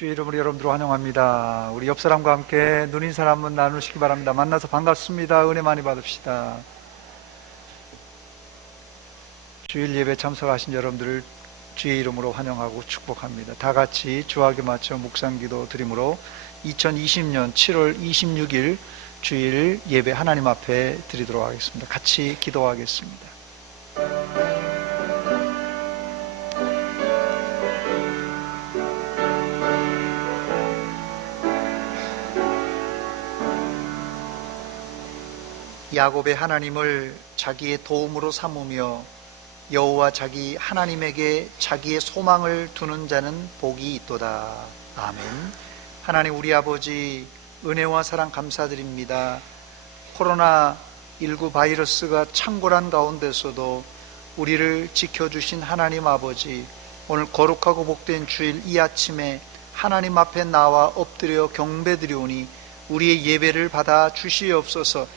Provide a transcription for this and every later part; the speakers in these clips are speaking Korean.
주의 이름으로 여러분들 환영합니다. 우리 옆 사람과 함께 눈 인사 한번 나누시기 바랍니다. 만나서 반갑습니다. 은혜 많이 받읍시다. 주일 예배 참석하신 여러분들을 주의 이름으로 환영하고 축복합니다. 다 같이 주하게 맞춰 묵상기도 드림으로 2020년 7월 26일 주일 예배 하나님 앞에 드리도록 하겠습니다. 같이 기도하겠습니다. 야곱의 하나님을 자기의 도움으로 삼으며 여호와 자기 하나님에게 자기의 소망을 두는 자는 복이 있도다. 아멘. 하나님 우리 아버지, 은혜와 사랑 감사드립니다. 코로나19 바이러스가 창궐한 가운데서도 우리를 지켜주신 하나님 아버지, 오늘 거룩하고 복된 주일 이 아침에 하나님 앞에 나와 엎드려 경배드리오니 우리의 예배를 받아 주시옵소서.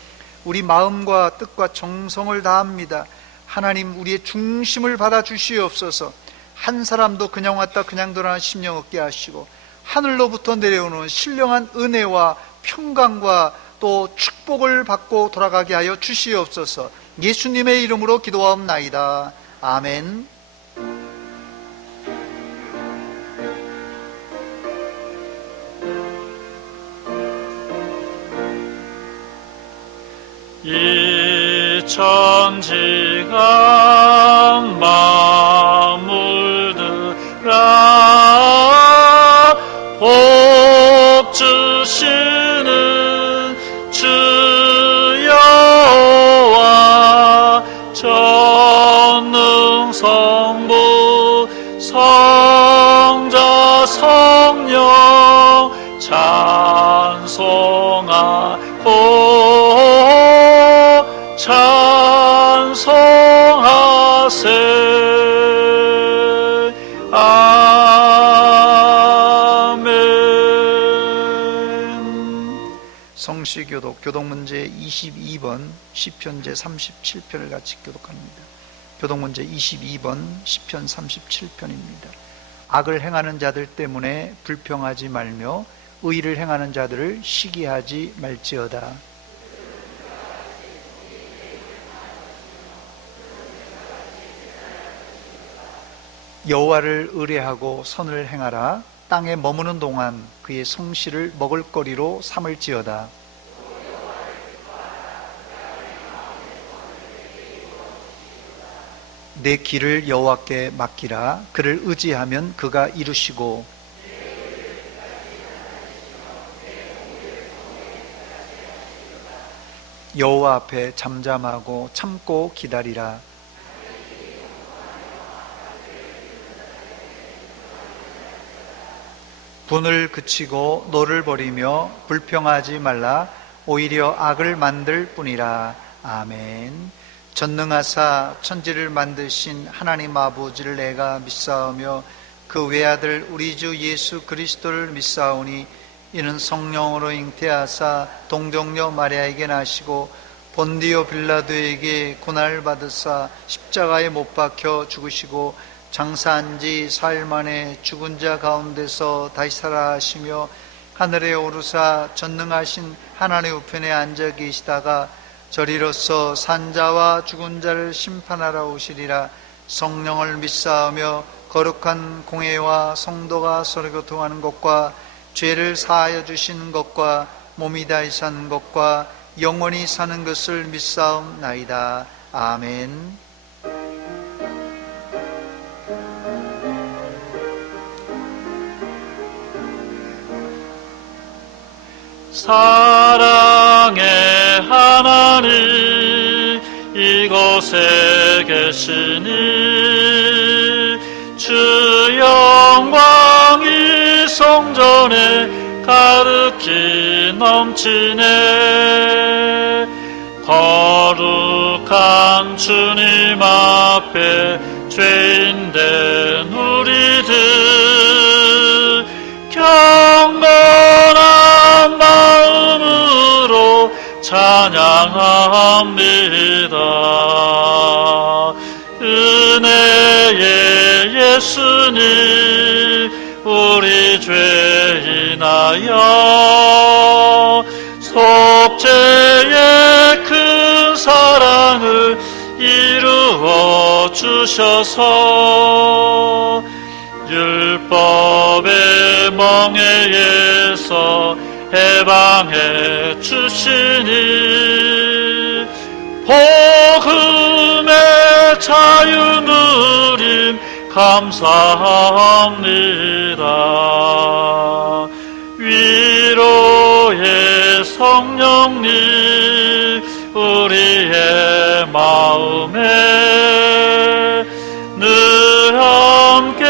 우리 마음과 뜻과 정성을 다합니다. 하나님 우리의 중심을 받아 주시옵소서. 한 사람도 그냥 왔다 그냥 돌아가는 심령 없게 하시고 하늘로부터 내려오는 신령한 은혜와 평강과 또 축복을 받고 돌아가게 하여 주시옵소서. 예수님의 이름으로 기도하옵나이다. 아멘. 이 천지가 만물들아 복 주시는 주 여호와 전능성부 성자 성령 찬송하고 찬송하세. 아멘. 성시교독 교독문제 22번 시편제 37편을 같이 교독합니다. 교독문제 22번 시편 37편입니다. 악을 행하는 자들 때문에 불평하지 말며 의를 행하는 자들을 시기하지 말지어다. 여호와를 의뢰하고 선을 행하라. 땅에 머무는 동안 그의 성실을 먹을거리로 삼을지어다. 내 길을 여호와께 맡기라. 그를 의지하면 그가 이루시고 여호와 앞에 잠잠하고 참고 기다리라. 분을 그치고 노를 버리며 불평하지 말라. 오히려 악을 만들 뿐이라. 아멘. 전능하사 천지를 만드신 하나님 아버지를 내가 믿사오며 그 외아들 우리 주 예수 그리스도를 믿사오니 이는 성령으로 잉태하사 동정녀 마리아에게 나시고 본디오 빌라도에게 고난을 받으사 십자가에 못 박혀 죽으시고 장사한 지 사흘 만에 죽은 자 가운데서 다시 살아하시며 하늘에 오르사 전능하신 하나님의 우편에 앉아 계시다가 저리로서 산자와 죽은 자를 심판하러 오시리라. 성령을 믿사오며 거룩한 공회와 성도가 서로 교통하는 것과 죄를 사하여 주시는 것과 몸이 다시 사는 것과 영원히 사는 것을 믿사옵나이다. 아멘. 사랑의 하나님 이곳에 계시니 주 영광이 성전에 가득히 넘치네. 거룩한 주님 앞에 죄인된 우리들 경건한 마음으로 찬양합니다. 은혜의 예수님 우리 죄 인하여 속죄의 큰 사랑을 이루어 주셔서 율법의 멍에에서 해방해 주시니 복음의 자유 누림 감사합니다. 위로의 성령님 우리의 마음에 늘 함께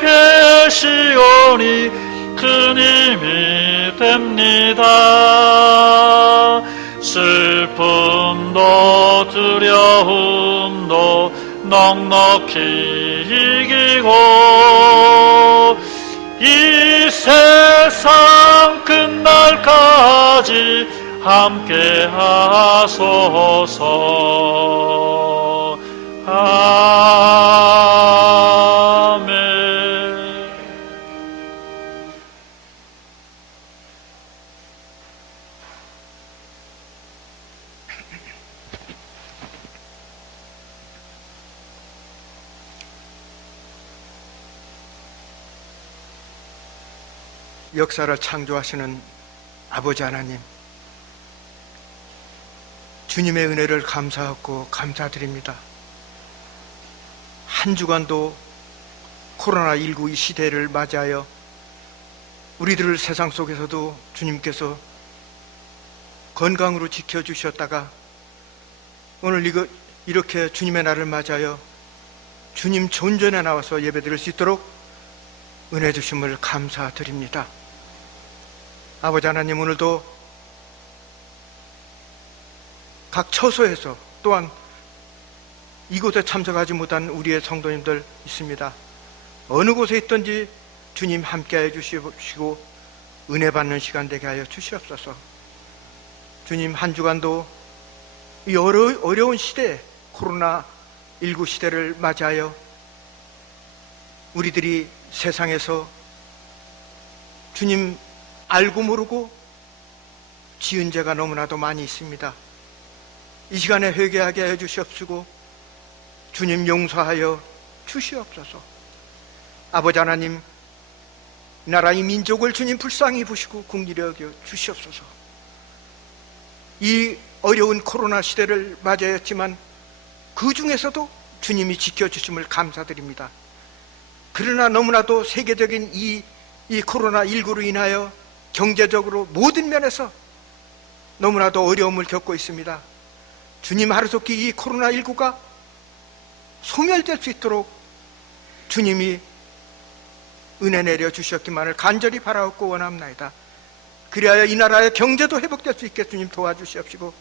계시오니 큰 힘이 됩니다. 슬픔도 두려움도 넉넉히 이기고 이 세상 끝날까지 함께 하소서. 아멘. 역사를 창조하시는 아버지 하나님, 주님의 은혜를 감사하고 감사드립니다. 한 주간도 코로나19 이 시대를 맞이하여 우리들을 세상 속에서도 주님께서 건강으로 지켜주셨다가 오늘 이렇게 주님의 날을 맞이하여 주님 존전에 나와서 예배드릴 수 있도록 은혜 주심을 감사드립니다. 아버지 하나님, 오늘도 각 처소에서 또한 이곳에 참석하지 못한 우리의 성도님들 있습니다. 어느 곳에 있든지 주님 함께하여 주시고 은혜 받는 시간 되게 하여 주시옵소서. 주님, 한 주간도 이 어려운 시대, 코로나19 시대를 맞이하여 우리들이 세상에서 주님 알고 모르고 지은 죄가 너무나도 많이 있습니다. 이 시간에 회개하게 하여 주시옵시고 주님 용서하여 주시옵소서. 아버지 하나님, 나라 이 민족을 주님 불쌍히 보시고 긍휼히 여겨 주시옵소서. 이 어려운 코로나 시대를 맞이하였지만 그 중에서도 주님이 지켜주심을 감사드립니다. 그러나 너무나도 세계적인 이 코로나19로 인하여 경제적으로 모든 면에서 너무나도 어려움을 겪고 있습니다. 주님, 하루속히 이 코로나19가 소멸될 수 있도록 주님이 은혜 내려 주셨기만을 간절히 바라옵고 원합나이다. 그리하여 이 나라의 경제도 회복될 수 있게 주님 도와주시옵시고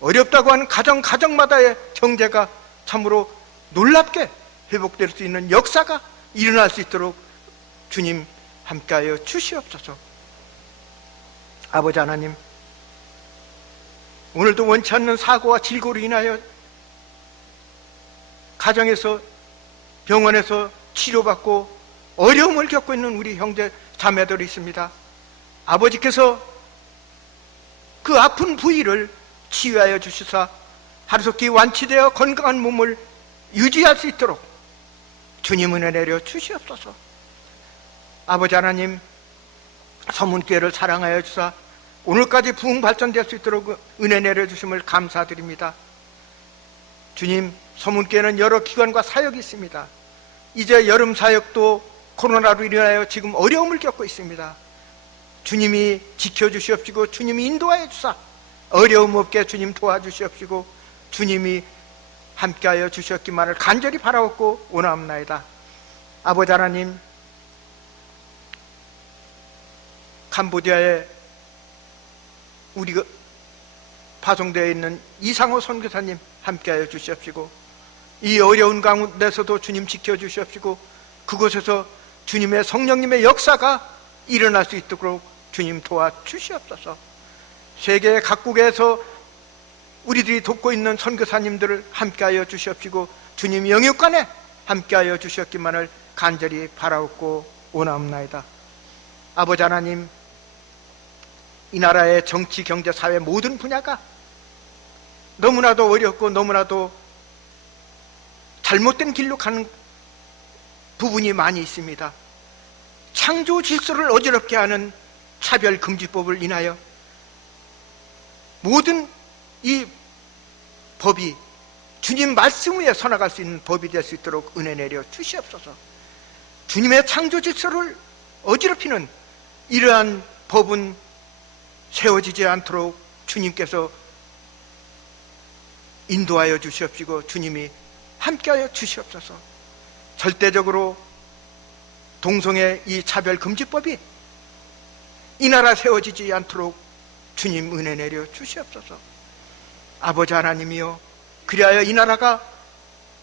어렵다고 하는 가정마다의 경제가 참으로 놀랍게 회복될 수 있는 역사가 일어날 수 있도록 주님 함께하여 주시옵소서. 아버지 하나님, 오늘도 원치 않는 사고와 질고로 인하여 가정에서 병원에서 치료받고 어려움을 겪고 있는 우리 형제 자매들이 있습니다. 아버지께서 그 아픈 부위를 치유하여 주시사 하루속히 완치되어 건강한 몸을 유지할 수 있도록 주님 은혜 내려 주시옵소서. 아버지 하나님, 서문교회를 사랑하여 주사 오늘까지 부흥 발전될 수 있도록 은혜 내려 주심을 감사드립니다. 주님, 서문교회는 여러 기관과 사역이 있습니다. 이제 여름 사역도 코로나로 인하여 지금 어려움을 겪고 있습니다. 주님이 지켜주시옵시고 주님이 인도하여 주사 어려움 없게 주님 도와주시옵시고 주님이 함께하여 주셨기만을 간절히 바라옵고 원하옵나이다. 아버지 하나님, 캄보디아에 우리가 파송되어 있는 이상호 선교사님 함께하여 주시옵시고 이 어려운 가운데서도 주님 지켜주시옵시고 그곳에서 주님의 성령님의 역사가 일어날 수 있도록 주님 도와주시옵소서. 세계 각국에서 우리들이 돕고 있는 선교사님들을 함께하여 주시옵시고 주님 영육간에 함께하여 주셨기만을 간절히 바라옵고 원하옵나이다. 아버지 하나님, 이 나라의 정치, 경제, 사회 모든 분야가 너무나도 어렵고 너무나도 잘못된 길로 가는 부분이 많이 있습니다. 창조 질서를 어지럽게 하는 차별금지법을 인하여 모든 이 법이 주님 말씀 위에 서나갈 수 있는 법이 될 수 있도록 은혜 내려 주시옵소서. 주님의 창조 질서를 어지럽히는 이러한 법은 세워지지 않도록 주님께서 인도하여 주시옵시고 주님이 함께하여 주시옵소서. 절대적으로 동성애 이 차별금지법이 이 나라 세워지지 않도록 주님 은혜 내려 주시옵소서. 아버지 하나님이여, 그리하여 이 나라가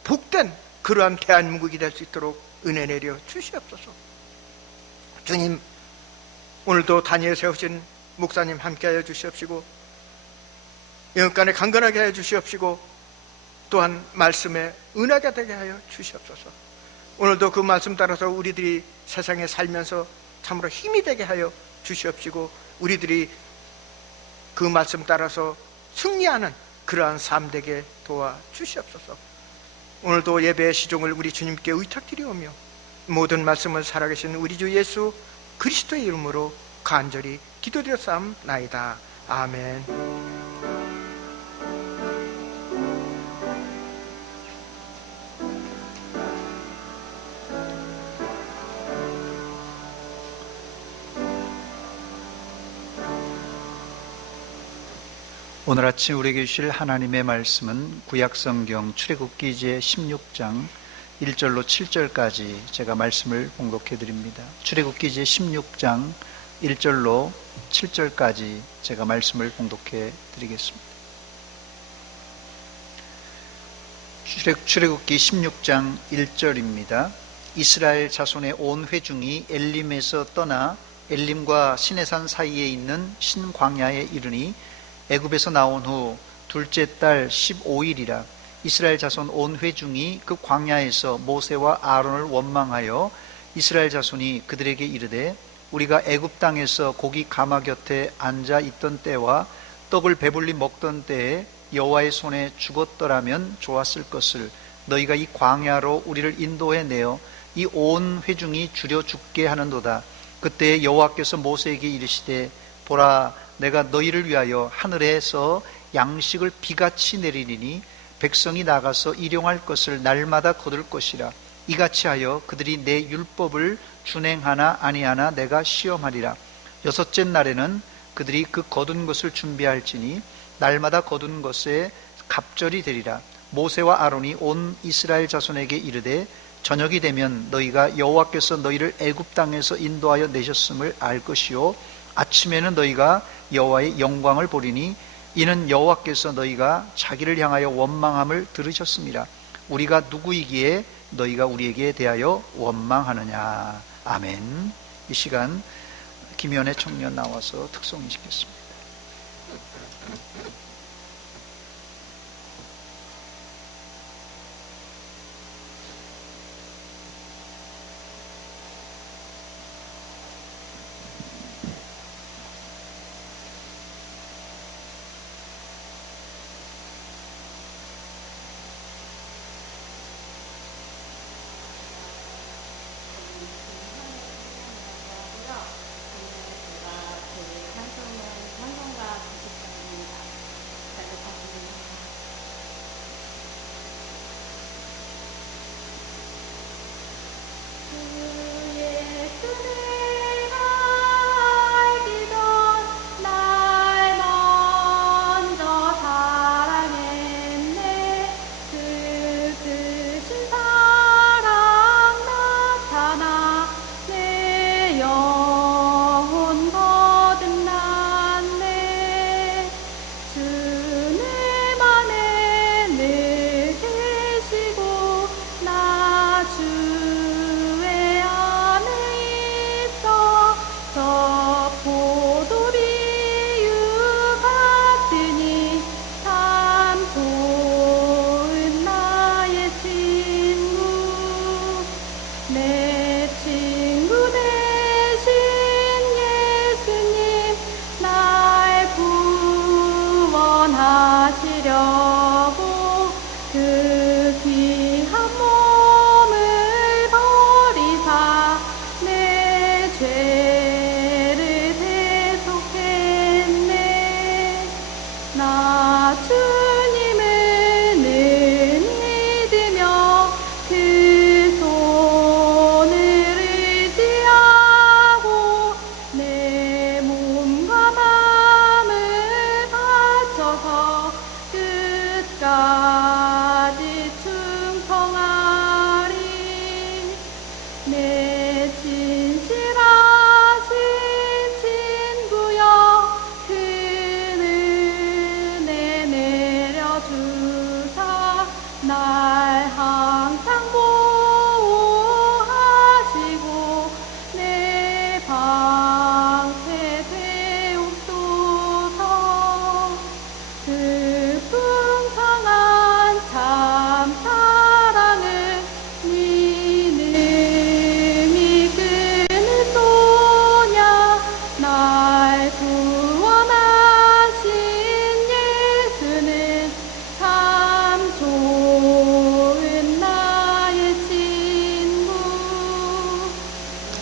복된 그러한 대한민국이 될 수 있도록 은혜 내려 주시옵소서. 주님, 오늘도 단위에 세우신 목사님 함께하여 주시옵시고 영육간에 강건하게 하여 주시옵시고 또한 말씀에 은하게 되게 하여 주시옵소서. 오늘도 그 말씀 따라서 우리들이 세상에 살면서 참으로 힘이 되게 하여 주시옵시고 우리들이 그 말씀 따라서 승리하는 그러한 삶 되게 도와 주시옵소서. 오늘도 예배의 시종을 우리 주님께 의탁드리오며 모든 말씀을 살아계신 우리 주 예수 그리스도의 이름으로 간절히 기도드렸사옵나이다. 아멘. 오늘 아침 우리에게 주실 하나님의 말씀은 구약성경 출애굽기 제 16장 1절로 7절까지 제가 말씀을 봉독해 드립니다. 출애굽기 제 16장 1절로 7절까지 제가 말씀을 봉독해 드리겠습니다. 출애굽기 16장 1절입니다. 이스라엘 자손의 온 회중이 엘림에서 떠나 엘림과 시내산 사이에 있는 신광야에 이르니 애굽에서 나온 후 둘째 달 15일이라 이스라엘 자손 온 회중이 그 광야에서 모세와 아론을 원망하여 이스라엘 자손이 그들에게 이르되 우리가 애굽 땅에서 고기 가마 곁에 앉아 있던 때와 떡을 배불리 먹던 때에 여호와의 손에 죽었더라면 좋았을 것을 너희가 이 광야로 우리를 인도해 내어 이 온 회중이 줄여 죽게 하는도다. 그때 여호와께서 모세에게 이르시되 보라, 내가 너희를 위하여 하늘에서 양식을 비같이 내리리니 백성이 나가서 일용할 것을 날마다 거둘 것이라. 이같이 하여 그들이 내 율법을 준행하나 아니하나 내가 시험하리라. 여섯째 날에는 그들이 그 거둔 것을 준비할지니 날마다 거둔 것에 갑절이 되리라. 모세와 아론이 온 이스라엘 자손에게 이르되 저녁이 되면 너희가 여호와께서 너희를 애굽 땅에서 인도하여 내셨음을 알 것이요 아침에는 너희가 여호와의 영광을 보리니 이는 여호와께서 너희가 자기를 향하여 원망함을 들으셨습니다. 우리가 누구이기에 너희가 우리에게 대하여 원망하느냐. 아멘. 이 시간 김연애 청년 나와서 특송인시켰습니다. 내 친구 되신 예수님 나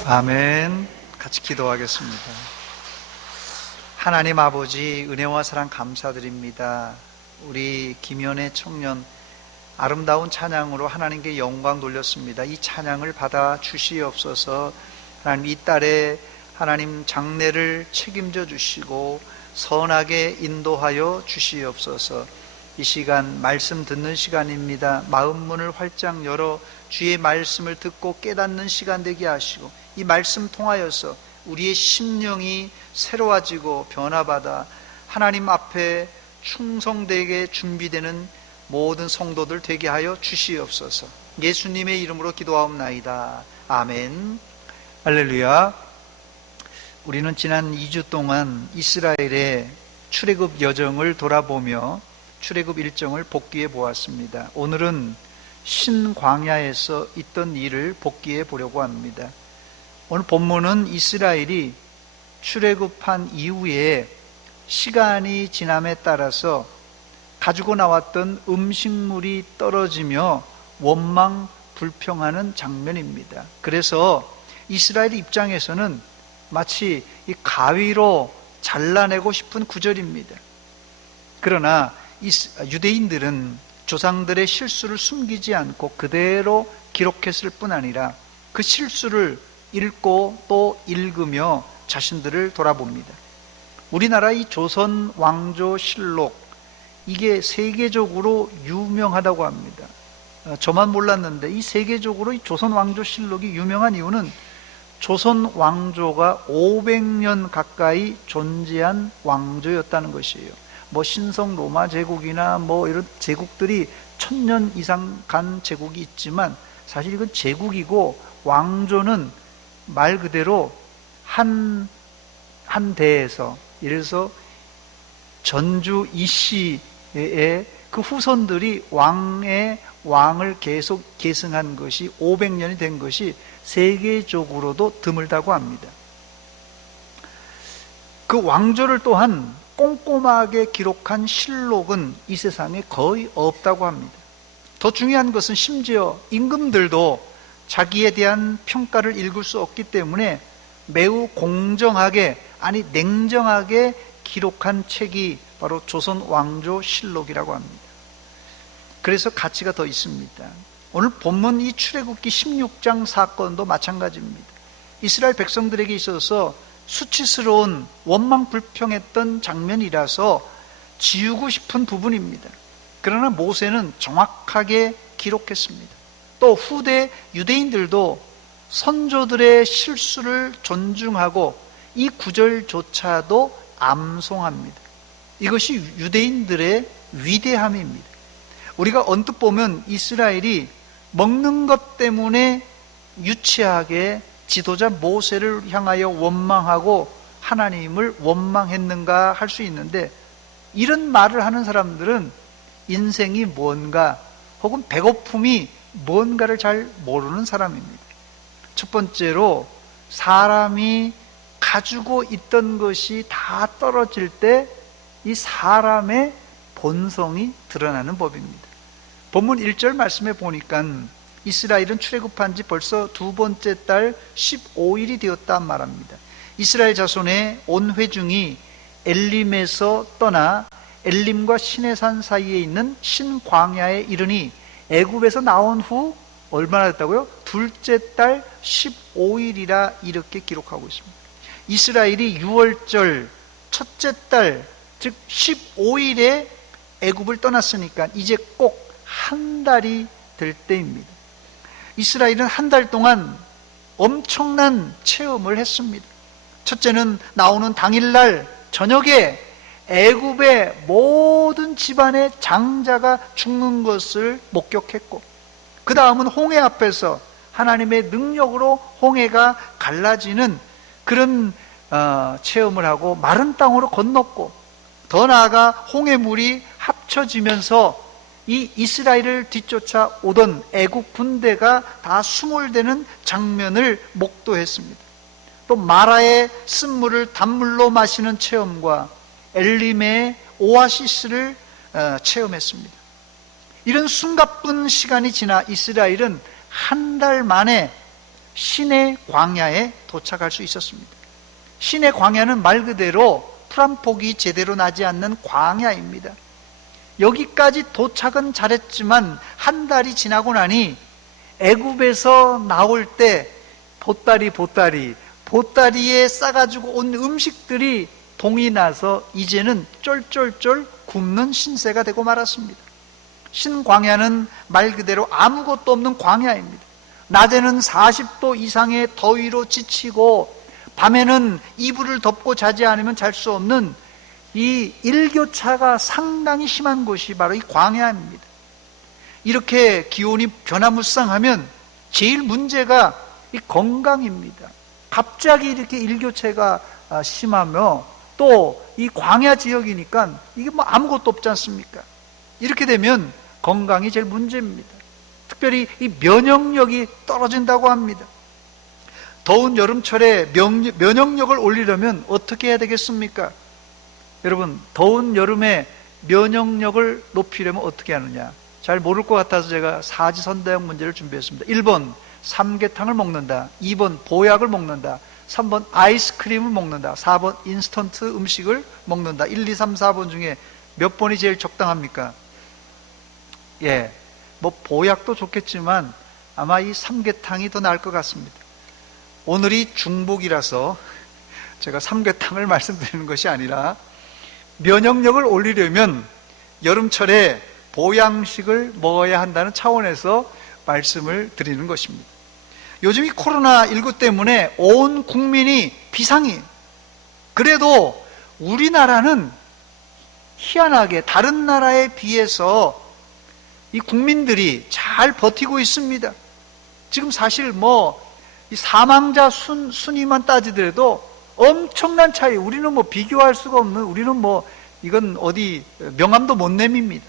아멘. 같이 기도하겠습니다. 하나님 아버지, 은혜와 사랑 감사드립니다. 우리 김연애 청년 아름다운 찬양으로 하나님께 영광 돌렸습니다. 이 찬양을 받아 주시옵소서. 하나님, 이 딸의 하나님 장례를 책임져 주시고 선하게 인도하여 주시옵소서. 이 시간 말씀 듣는 시간입니다. 마음 문을 활짝 열어 주의 말씀을 듣고 깨닫는 시간 되게 하시고, 이 말씀 통하여서 우리의 심령이 새로워지고 변화받아 하나님 앞에 충성되게 준비되는 모든 성도들 되게 하여 주시옵소서. 예수님의 이름으로 기도하옵나이다. 아멘. 할렐루야. 우리는 지난 2주 동안 이스라엘의 출애굽 여정을 돌아보며 출애굽 일정을 복기해 보았습니다. 오늘은 신광야에서 있던 일을 복기해 보려고 합니다. 오늘 본문은 이스라엘이 출애굽한 이후에 시간이 지남에 따라서 가지고 나왔던 음식물이 떨어지며 원망 불평하는 장면입니다. 그래서 이스라엘 입장에서는 마치 이 가위로 잘라내고 싶은 구절입니다. 그러나 유대인들은 조상들의 실수를 숨기지 않고 그대로 기록했을 뿐 아니라 그 실수를 읽고 또 읽으며 자신들을 돌아봅니다. 우리나라 이 조선 왕조 실록, 이게 세계적으로 유명하다고 합니다. 저만 몰랐는데 이 세계적으로 이 조선 왕조 실록이 유명한 이유는 조선 왕조가 500년 가까이 존재한 왕조였다는 것이에요. 뭐 신성 로마 제국이나 뭐 이런 제국들이 1000년 이상 간 제국이 있지만 사실 이건 제국이고, 왕조는 말 그대로 한 대에서, 예를 들어서 전주 이씨의 그 후손들이 왕을 계속 계승한 것이 500년이 된 것이 세계적으로도 드물다고 합니다. 그 왕조를 또한 꼼꼼하게 기록한 실록은 이 세상에 거의 없다고 합니다. 더 중요한 것은 심지어 임금들도 자기에 대한 평가를 읽을 수 없기 때문에 매우 공정하게, 아니 냉정하게 기록한 책이 바로 조선 왕조 실록이라고 합니다. 그래서 가치가 더 있습니다. 오늘 본문 이 출애굽기 16장 사건도 마찬가지입니다. 이스라엘 백성들에게 있어서 수치스러운 원망 불평했던 장면이라서 지우고 싶은 부분입니다. 그러나 모세는 정확하게 기록했습니다. 또 후대 유대인들도 선조들의 실수를 존중하고 이 구절조차도 암송합니다. 이것이 유대인들의 위대함입니다. 우리가 언뜻 보면 이스라엘이 먹는 것 때문에 유치하게 지도자 모세를 향하여 원망하고 하나님을 원망했는가 할 수 있는데, 이런 말을 하는 사람들은 인생이 뭔가 혹은 배고픔이 뭔가를 잘 모르는 사람입니다. 첫 번째로, 사람이 가지고 있던 것이 다 떨어질 때 이 사람의 본성이 드러나는 법입니다. 본문 1절 말씀에 보니까 이스라엘은 출애굽한 지 벌써 두 번째 달 15일이 되었다 말합니다. 이스라엘 자손의 온 회중이 엘림에서 떠나 엘림과 시내산 사이에 있는 신광야에 이르니 애굽에서 나온 후 얼마나 됐다고요? 둘째 달 15일이라 이렇게 기록하고 있습니다. 이스라엘이 6월절 첫째 달, 즉 15일에 애굽을 떠났으니까 이제 꼭 한 달이 될 때입니다. 이스라엘은 한 달 동안 엄청난 체험을 했습니다. 첫째는 나오는 당일날 저녁에 애굽의 모든 집안의 장자가 죽는 것을 목격했고, 그 다음은 홍해 앞에서 하나님의 능력으로 홍해가 갈라지는 그런 체험을 하고 마른 땅으로 건넜고, 더 나아가 홍해물이 합쳐지면서 이 이스라엘을 뒤쫓아 오던 애국 군대가 다 수몰되는 장면을 목도했습니다. 또 마라의 쓴물을 단물로 마시는 체험과 엘림의 오아시스를 체험했습니다. 이런 숨가쁜 시간이 지나 이스라엘은 한 달 만에 신의 광야에 도착할 수 있었습니다. 신의 광야는 말 그대로 풀 한 폭이 제대로 나지 않는 광야입니다. 여기까지 도착은 잘했지만 한 달이 지나고 나니 애굽에서 나올 때 보따리에 싸가지고 온 음식들이 동이 나서 이제는 쫄쫄쫄 굶는 신세가 되고 말았습니다. 신광야는 말 그대로 아무것도 없는 광야입니다. 낮에는 40도 이상의 더위로 지치고 밤에는 이불을 덮고 자지 않으면 잘 수 없는 이 일교차가 상당히 심한 곳이 바로 이 광야입니다. 이렇게 기온이 변화무쌍하면 제일 문제가 이 건강입니다. 갑자기 이렇게 일교차가 심하며 또 이 광야 지역이니까 이게 뭐 아무것도 없지 않습니까? 이렇게 되면 건강이 제일 문제입니다. 특별히 이 면역력이 떨어진다고 합니다. 더운 여름철에 면역력을 올리려면 어떻게 해야 되겠습니까? 여러분, 더운 여름에 면역력을 높이려면 어떻게 하느냐? 잘 모를 것 같아서 제가 사지선다형 문제를 준비했습니다. 1번 삼계탕을 먹는다, 2번 보약을 먹는다, 3번 아이스크림을 먹는다, 4번 인스턴트 음식을 먹는다. 1, 2, 3, 4번 중에 몇 번이 제일 적당합니까? 예, 뭐 보약도 좋겠지만 아마 이 삼계탕이 더 나을 것 같습니다. 오늘이 중복이라서 제가 삼계탕을 말씀드리는 것이 아니라 면역력을 올리려면 여름철에 보양식을 먹어야 한다는 차원에서 말씀을 드리는 것입니다. 요즘 이 코로나19 때문에 온 국민이 비상이에요. 그래도 우리나라는 희한하게 다른 나라에 비해서 이 국민들이 잘 버티고 있습니다. 지금 사실 이 사망자 순위만 따지더라도 엄청난 차이, 우리는 비교할 수가 없는, 우리는 이건 어디 명함도 못 내밉니다.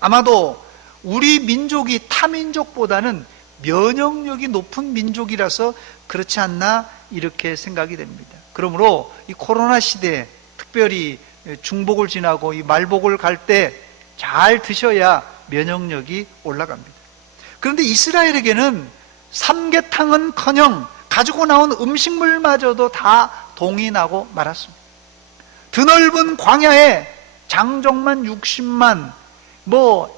아마도 우리 민족이 타 민족보다는 면역력이 높은 민족이라서 그렇지 않나 이렇게 생각이 됩니다. 그러므로 이 코로나 시대에 특별히 중복을 지나고 이 말복을 갈 때 잘 드셔야 면역력이 올라갑니다. 그런데 이스라엘에게는 삼계탕은커녕 가지고 나온 음식물마저도 다 동이 나고 말았습니다. 드넓은 광야에 장정만 60만,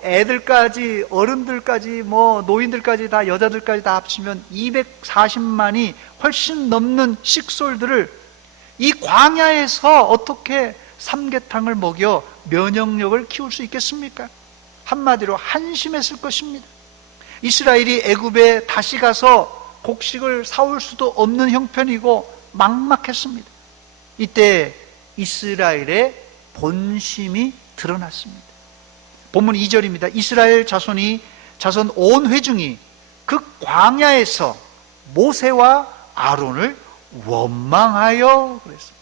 애들까지, 어른들까지, 노인들까지 다, 여자들까지 다 합치면 240만이 훨씬 넘는 식솔들을 이 광야에서 어떻게 삼계탕을 먹여 면역력을 키울 수 있겠습니까? 한마디로 한심했을 것입니다. 이스라엘이 애굽에 다시 가서 곡식을 사올 수도 없는 형편이고 막막했습니다. 이때 이스라엘의 본심이 드러났습니다. 본문 2절입니다. 이스라엘 자손 온 회중이 그 광야에서 모세와 아론을 원망하여 그랬습니다.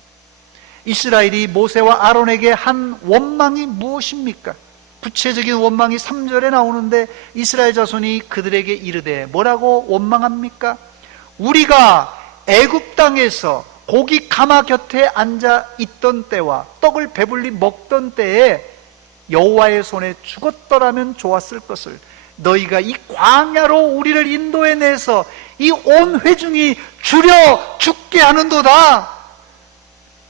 이스라엘이 모세와 아론에게 한 원망이 무엇입니까? 구체적인 원망이 3절에 나오는데 이스라엘 자손이 그들에게 이르되 뭐라고 원망합니까? 우리가 애굽 땅에서 고기 가마 곁에 앉아 있던 때와 떡을 배불리 먹던 때에 여호와의 손에 죽었더라면 좋았을 것을 너희가 이 광야로 우리를 인도해내서 이 온 회중이 줄여 죽게 하는도다.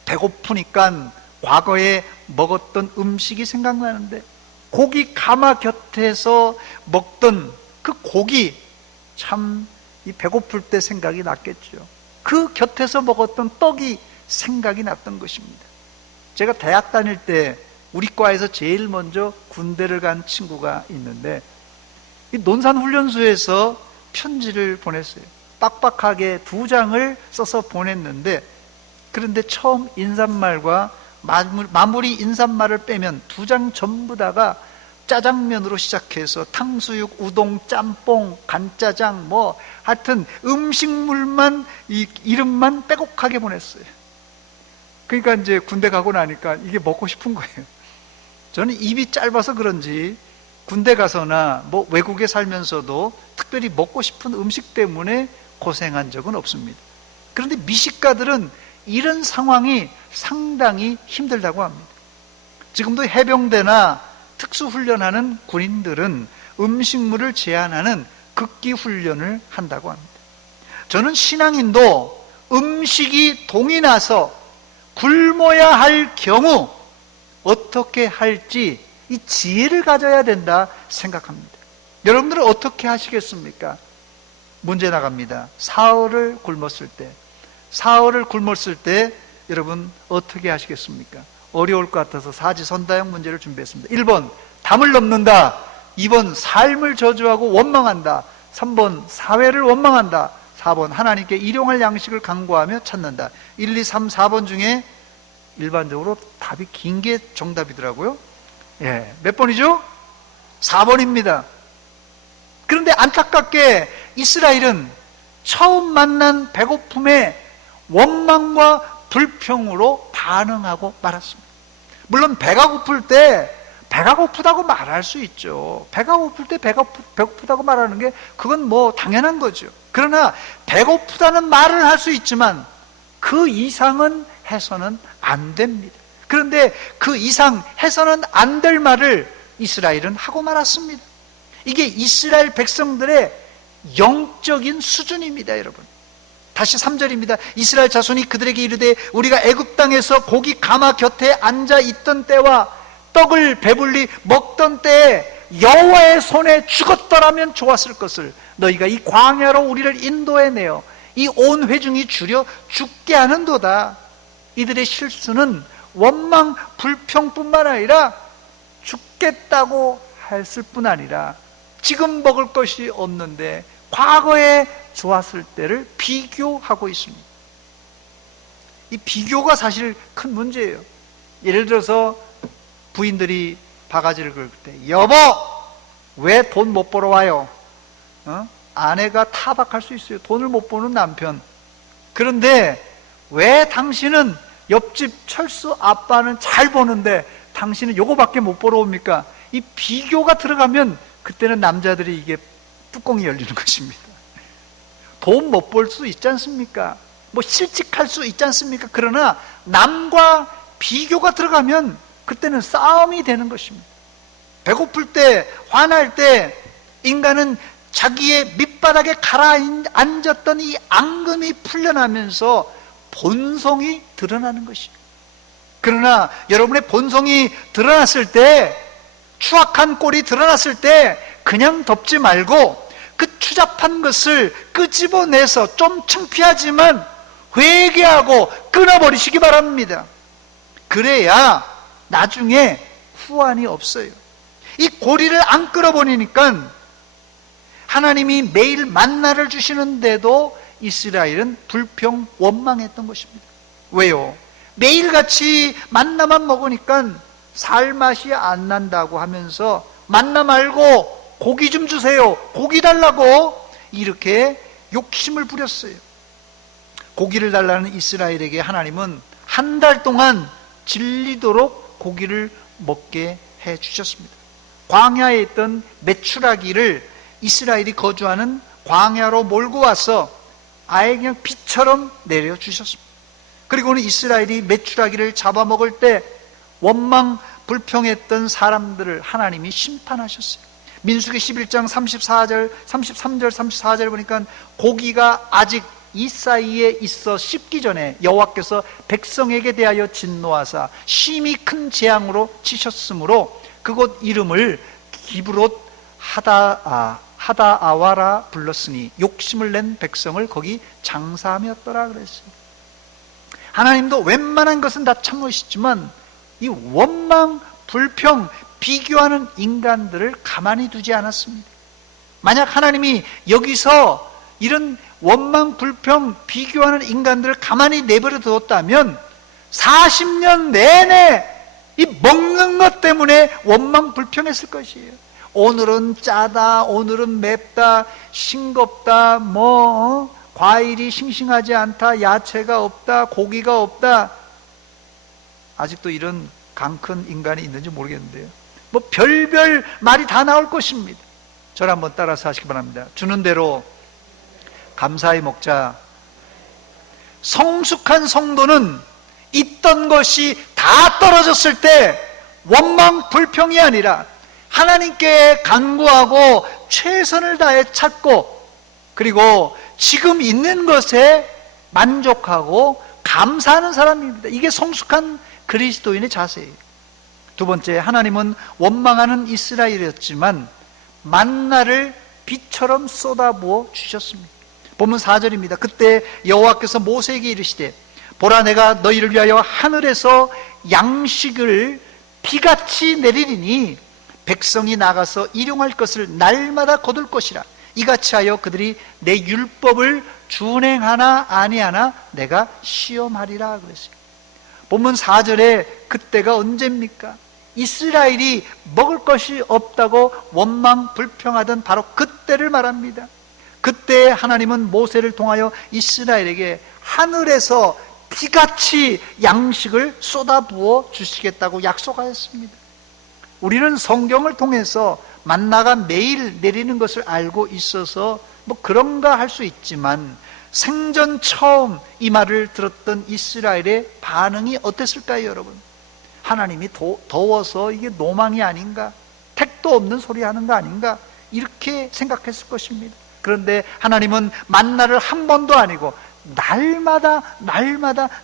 배고프니까 과거에 먹었던 음식이 생각나는데 고기 가마 곁에서 먹던 그 고기, 참 이 배고플 때 생각이 났겠죠. 그 곁에서 먹었던 떡이 생각이 났던 것입니다. 제가 대학 다닐 때 우리 과에서 제일 먼저 군대를 간 친구가 있는데 이 논산훈련소에서 편지를 보냈어요. 빡빡하게 2장을 써서 보냈는데, 그런데 처음 인사말과 마무리 인사말을 빼면 2장 전부 다가 짜장면으로 시작해서 탕수육, 우동, 짬뽕, 간짜장, 하여튼 음식물만, 이 이름만 빼곡하게 보냈어요. 그러니까 이제 군대 가고 나니까 이게 먹고 싶은 거예요. 저는 입이 짧아서 그런지 군대 가서나 외국에 살면서도 특별히 먹고 싶은 음식 때문에 고생한 적은 없습니다. 그런데 미식가들은 이런 상황이 상당히 힘들다고 합니다. 지금도 해병대나 특수훈련하는 군인들은 음식물을 제한하는 극기훈련을 한다고 합니다. 저는 신앙인도 음식이 동이 나서 굶어야 할 경우 어떻게 할지 이 지혜를 가져야 된다 생각합니다. 여러분들은 어떻게 하시겠습니까? 문제 나갑니다. 사흘을 굶었을 때 여러분 어떻게 하시겠습니까? 어려울 것 같아서 사지선다형 문제를 준비했습니다. 1번 담을 넘는다. 2번 삶을 저주하고 원망한다. 3번 사회를 원망한다. 4번 하나님께 일용할 양식을 간구하며 찾는다. 1, 2, 3, 4번 중에 일반적으로 답이 긴 게 정답이더라고요. 몇 번이죠? 4번입니다. 그런데 안타깝게 이스라엘은 처음 만난 배고픔에 원망과 불평으로 반응하고 말았습니다. 물론 배가 고플 때 배가 고프다고 말할 수 있죠. 배가 고플 때 배고프다고 말하는 게 그건 뭐 당연한 거죠. 그러나 배고프다는 말을 할 수 있지만 그 이상은 해서는 안 됩니다. 그런데 그 이상 해서는 안 될 말을 이스라엘은 하고 말았습니다. 이게 이스라엘 백성들의 영적인 수준입니다, 여러분. 다시 3절입니다. 이스라엘 자손이 그들에게 이르되 우리가 애굽 땅에서 고기 가마 곁에 앉아 있던 때와 떡을 배불리 먹던 때에 여호와의 손에 죽었더라면 좋았을 것을 너희가 이 광야로 우리를 인도해내어 이 온 회중이 줄여 죽게 하는도다. 이들의 실수는 원망 불평뿐만 아니라 죽겠다고 했을 뿐 아니라 지금 먹을 것이 없는데 과거에 좋았을 때를 비교하고 있습니다. 이 비교가 사실 큰 문제예요. 예를 들어서 부인들이 바가지를 긁을 때 여보 왜 돈 못 벌어 와요? 아내가 타박할 수 있어요. 돈을 못 버는 남편. 그런데 왜 당신은 옆집 철수 아빠는 잘 버는데 당신은 요거밖에 못 벌어 옵니까? 이 비교가 들어가면 그때는 남자들이 이게 뚜껑이 열리는 것입니다. 돈 못 벌 수 있지 않습니까? 뭐 실직할 수 있지 않습니까? 그러나 남과 비교가 들어가면 그때는 싸움이 되는 것입니다. 배고플 때, 화날 때 인간은 자기의 밑바닥에 가라앉았던 이 앙금이 풀려나면서 본성이 드러나는 것입니다. 그러나 여러분의 본성이 드러났을 때, 추악한 꼴이 드러났을 때 그냥 덮지 말고 그 추잡한 것을 끄집어내서 좀 창피하지만 회개하고 끊어버리시기 바랍니다. 그래야 나중에 후환이 없어요. 이 고리를 안 끌어버리니까 하나님이 매일 만나를 주시는데도 이스라엘은 불평 원망했던 것입니다. 왜요? 매일같이 만나만 먹으니까 살맛이 안 난다고 하면서 만나 말고 고기 좀 주세요, 고기 달라고 이렇게 욕심을 부렸어요. 고기를 달라는 이스라엘에게 하나님은 한 달 동안 질리도록 고기를 먹게 해주셨습니다. 광야에 있던 메추라기를 이스라엘이 거주하는 광야로 몰고 와서 아예 그냥 비처럼 내려주셨습니다. 그리고는 이스라엘이 메추라기를 잡아먹을 때 원망 불평했던 사람들을 하나님이 심판하셨어요. 민수기 11장 34절, 33절, 34절 보니까 고기가 아직 이 사이에 있어 씹기 전에 여호와께서 백성에게 대하여 진노하사 심히 큰 재앙으로 치셨으므로 그곳 이름을 기브롯 하다아와라 불렀으니 욕심을 낸 백성을 거기 장사하였더라 그랬어요. 하나님도 웬만한 것은 다 참으시지만 이 원망, 불평, 비교하는 인간들을 가만히 두지 않았습니다. 만약 하나님이 여기서 이런 원망, 불평, 비교하는 인간들을 가만히 내버려 두었다면 40년 내내 이 먹는 것 때문에 원망, 불평했을 것이에요. 오늘은 짜다, 오늘은 맵다, 싱겁다, 과일이 싱싱하지 않다, 야채가 없다, 고기가 없다. 아직도 이런 강큰 인간이 있는지 모르겠는데요. 뭐 별별 말이 다 나올 것입니다. 저를 한번 따라서 하시기 바랍니다. 주는 대로 감사히 먹자. 성숙한 성도는 있던 것이 다 떨어졌을 때 원망 불평이 아니라 하나님께 간구하고 최선을 다해 찾고 그리고 지금 있는 것에 만족하고 감사하는 사람입니다. 이게 성숙한 그리스도인의 자세예요. 두 번째, 하나님은 원망하는 이스라엘이었지만 만나를 비처럼 쏟아부어 주셨습니다. 본문 4절입니다. 그때 여호와께서 모세에게 이르시되 보라, 내가 너희를 위하여 하늘에서 양식을 비같이 내리리니 백성이 나가서 일용할 것을 날마다 거둘 것이라. 이같이 하여 그들이 내 율법을 준행하나 아니하나 내가 시험하리라 그랬어요. 본문 4절에 그때가 언제입니까? 이스라엘이 먹을 것이 없다고 원망 불평하던 바로 그때를 말합니다. 그때 하나님은 모세를 통하여 이스라엘에게 하늘에서 비같이 양식을 쏟아부어 주시겠다고 약속하였습니다. 우리는 성경을 통해서 만나가 매일 내리는 것을 알고 있어서 뭐 그런가 할 수 있지만 생전 처음 이 말을 들었던 이스라엘의 반응이 어땠을까요, 여러분? 하나님이 더워서 이게 노망이 아닌가? 택도 없는 소리 하는 거 아닌가? 이렇게 생각했을 것입니다. 그런데 하나님은 만나를 한 번도 아니고 날마다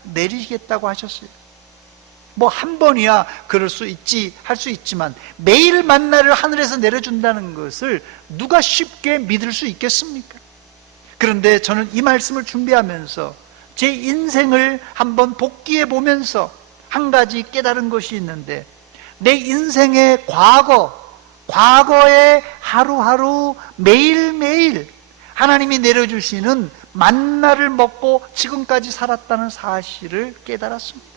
내리시겠다고 하셨어요. 뭐 한 번이야 그럴 수 있지, 할 수 있지만 매일 만나를 하늘에서 내려준다는 것을 누가 쉽게 믿을 수 있겠습니까? 그런데 저는 이 말씀을 준비하면서 제 인생을 한번 복기해 보면서 한 가지 깨달은 것이 있는데, 내 인생의 과거의 하루하루 매일매일 하나님이 내려주시는 만나를 먹고 지금까지 살았다는 사실을 깨달았습니다.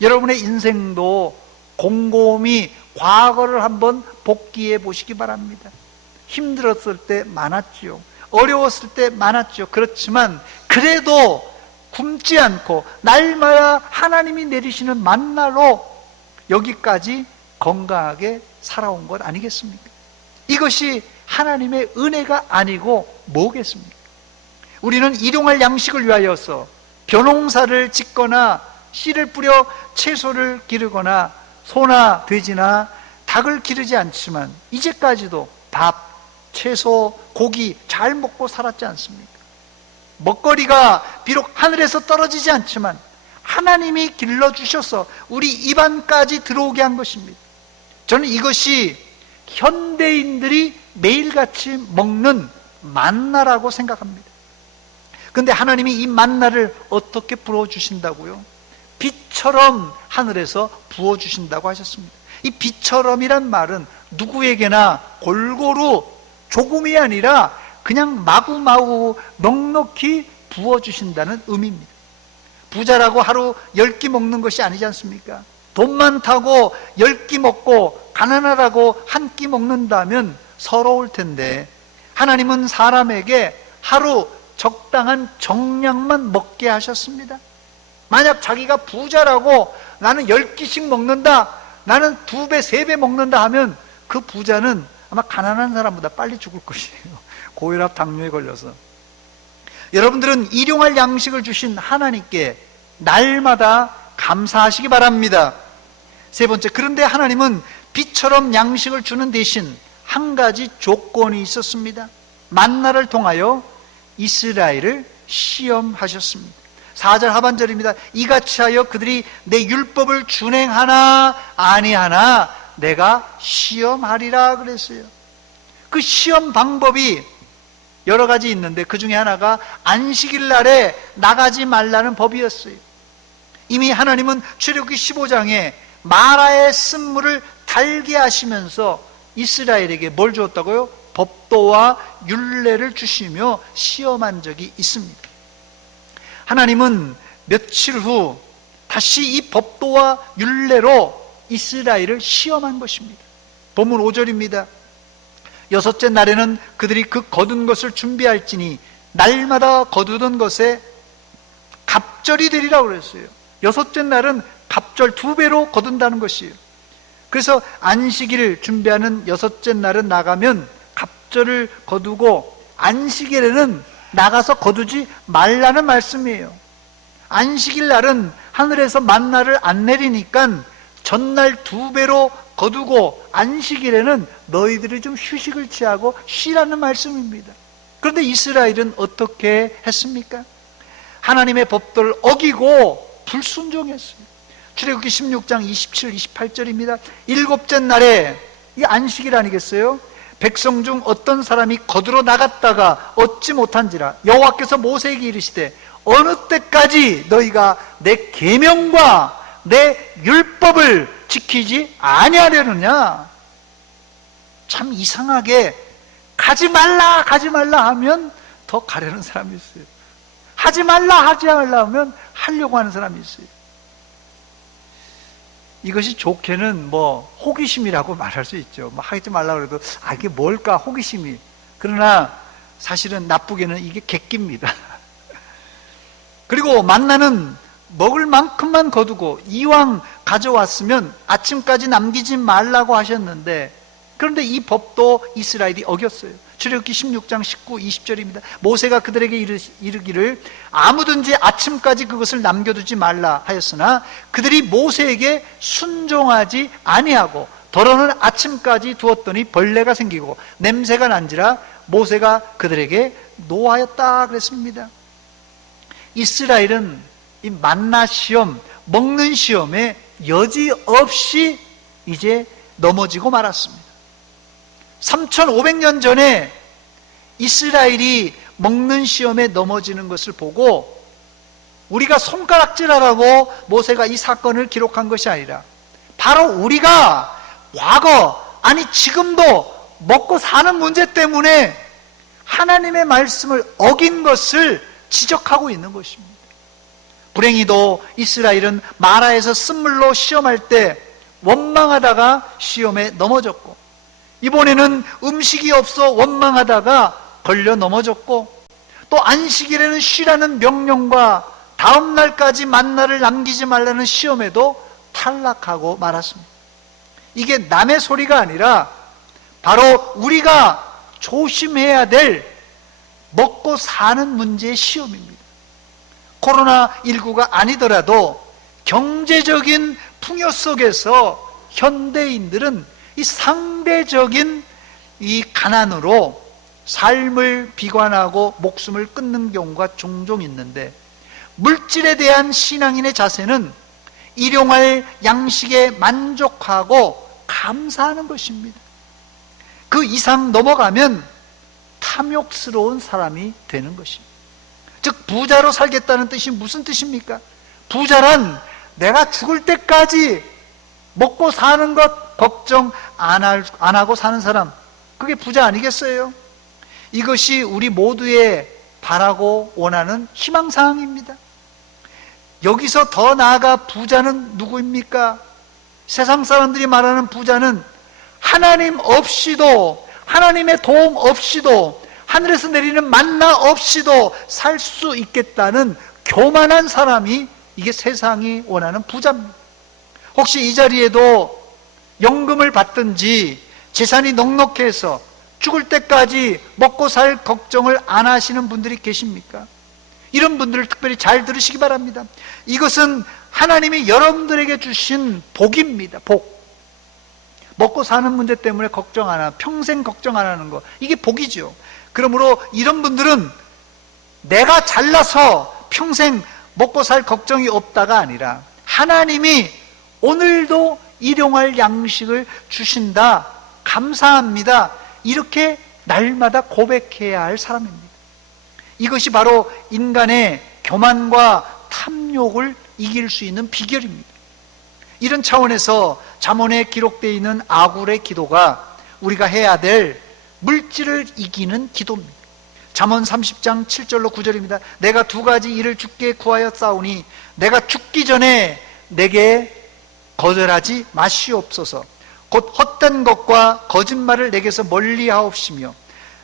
여러분의 인생도 곰곰이 과거를 한번 복기해 보시기 바랍니다. 힘들었을 때 많았지요. 어려웠을 때 많았죠. 그렇지만 그래도 굶지 않고 날마다 하나님이 내리시는 만나로 여기까지 건강하게 살아온 것 아니겠습니까? 이것이 하나님의 은혜가 아니고 뭐겠습니까? 우리는 일용할 양식을 위하여서 벼농사를 짓거나 씨를 뿌려 채소를 기르거나 소나 돼지나 닭을 기르지 않지만 이제까지도 밥, 채소, 고기 잘 먹고 살았지 않습니까? 먹거리가 비록 하늘에서 떨어지지 않지만 하나님이 길러주셔서 우리 입안까지 들어오게 한 것입니다. 저는 이것이 현대인들이 매일같이 먹는 만나라고 생각합니다. 그런데 하나님이 이 만나를 어떻게 부어주신다고요? 빛처럼 하늘에서 부어주신다고 하셨습니다. 이 빛처럼이란 말은 누구에게나 골고루 조금이 아니라 그냥 마구마구 넉넉히 부어주신다는 의미입니다. 부자라고 하루 10끼 먹는 것이 아니지 않습니까? 돈 많다고 10끼 먹고 가난하다고 한 끼 먹는다면 서러울 텐데, 하나님은 사람에게 하루 적당한 정량만 먹게 하셨습니다. 만약 자기가 부자라고 나는 10끼씩 먹는다, 나는 2배, 3배 먹는다 하면 그 부자는 아마 가난한 사람보다 빨리 죽을 것이에요. 고혈압, 당뇨에 걸려서. 여러분들은 일용할 양식을 주신 하나님께 날마다 감사하시기 바랍니다. 세 번째, 그런데 하나님은 빛처럼 양식을 주는 대신 한 가지 조건이 있었습니다. 만나를 통하여 이스라엘을 시험하셨습니다. 4절 하반절입니다. 이같이 하여 그들이 내 율법을 준행하나 아니하나 내가 시험하리라 그랬어요. 그 시험 방법이 여러 가지 있는데 그 중에 하나가 안식일 날에 나가지 말라는 법이었어요. 이미 하나님은 출애굽기 15장에 마라의 쓴물을 달게 하시면서 이스라엘에게 뭘 주었다고요? 법도와 율례를 주시며 시험한 적이 있습니다. 하나님은 며칠 후 다시 이 법도와 율례로 이스라엘을 시험한 것입니다. 본문 5절입니다. 여섯째 날에는 그들이 그 거둔 것을 준비할지니 날마다 거두던 것에 갑절이 되리라고 그랬어요. 여섯째 날은 갑절 2배로 거둔다는 것이에요. 그래서 안식일을 준비하는 여섯째 날은 나가면 갑절을 거두고 안식일에는 나가서 거두지 말라는 말씀이에요. 안식일 날은 하늘에서 만나를 안 내리니까 전날 2배로 거두고 안식일에는 너희들이 좀 휴식을 취하고 쉬라는 말씀입니다. 그런데 이스라엘은 어떻게 했습니까? 하나님의 법도를 어기고 불순종했어요. 출애굽기 16장 27, 28절입니다. 일곱째 날에, 이 안식일 아니겠어요? 백성 중 어떤 사람이 거두러 나갔다가 얻지 못한지라 여호와께서 모세에게 이르시되 어느 때까지 너희가 내 계명과 내 율법을 지키지 아니하려느냐? 참 이상하게 가지 말라 하면 더 가려는 사람이 있어요. 하지 말라 하면 하려고 하는 사람이 있어요. 이것이 좋게는 호기심이라고 말할 수 있죠. 하지 말라고 해도 이게 뭘까, 호기심이. 그러나 사실은 나쁘게는 이게 객기입니다. 그리고 만나는 먹을 만큼만 거두고 이왕 가져왔으면 아침까지 남기지 말라고 하셨는데, 그런데 이 법도 이스라엘이 어겼어요. 출애굽기 16장 19, 20절입니다. 모세가 그들에게 이르기를 아무든지 아침까지 그것을 남겨두지 말라 하였으나 그들이 모세에게 순종하지 아니하고 더러는 아침까지 두었더니 벌레가 생기고 냄새가 난지라 모세가 그들에게 노하였다 그랬습니다. 이스라엘은 이 만나 시험, 먹는 시험에 여지없이 이제 넘어지고 말았습니다. 3500년 전에 이스라엘이 먹는 시험에 넘어지는 것을 보고 우리가 손가락질하라고 모세가 이 사건을 기록한 것이 아니라 바로 우리가 과거, 아니 지금도 먹고 사는 문제 때문에 하나님의 말씀을 어긴 것을 지적하고 있는 것입니다. 불행히도 이스라엘은 마라에서 쓴물로 시험할 때 원망하다가 시험에 넘어졌고, 이번에는 음식이 없어 원망하다가 걸려 넘어졌고, 또 안식일에는 쉬라는 명령과 다음 날까지 만나를 남기지 말라는 시험에도 탈락하고 말았습니다. 이게 남의 소리가 아니라 바로 우리가 조심해야 될 먹고 사는 문제의 시험입니다. 코로나19가 아니더라도 경제적인 풍요 속에서 현대인들은 이 상대적인 이 가난으로 삶을 비관하고 목숨을 끊는 경우가 종종 있는데, 물질에 대한 신앙인의 자세는 일용할 양식에 만족하고 감사하는 것입니다. 그 이상 넘어가면 탐욕스러운 사람이 되는 것입니다. 즉 부자로 살겠다는 뜻이 무슨 뜻입니까? 부자란 내가 죽을 때까지 먹고 사는 것 걱정 안 하고 사는 사람, 그게 부자 아니겠어요? 이것이 우리 모두의 바라고 원하는 희망사항입니다. 여기서 더 나아가 부자는 누구입니까? 세상 사람들이 말하는 부자는 하나님 없이도, 하나님의 도움 없이도, 하늘에서 내리는 만나 없이도 살 수 있겠다는 교만한 사람이, 이게 세상이 원하는 부자입니다. 혹시 이 자리에도 연금을 받든지 재산이 넉넉해서 죽을 때까지 먹고 살 걱정을 안 하시는 분들이 계십니까? 이런 분들을 특별히 잘 들으시기 바랍니다. 이것은 하나님이 여러분들에게 주신 복입니다. 복. 먹고 사는 문제 때문에 걱정 안 하고 평생 걱정 안 하는 거, 이게 복이죠. 그러므로 이런 분들은 내가 잘나서 평생 먹고 살 걱정이 없다가 아니라 하나님이 오늘도 일용할 양식을 주신다, 감사합니다, 이렇게 날마다 고백해야 할 사람입니다. 이것이 바로 인간의 교만과 탐욕을 이길 수 있는 비결입니다. 이런 차원에서 잠언에 기록되어 있는 아굴의 기도가 우리가 해야 될 물질을 이기는 기도입니다. 잠언 30장 7절로 9절입니다. 내가 두 가지 일을 주께 구하여 싸우니 내가 죽기 전에 내게 거절하지 마시옵소서. 곧 헛된 것과 거짓말을 내게서 멀리하옵시며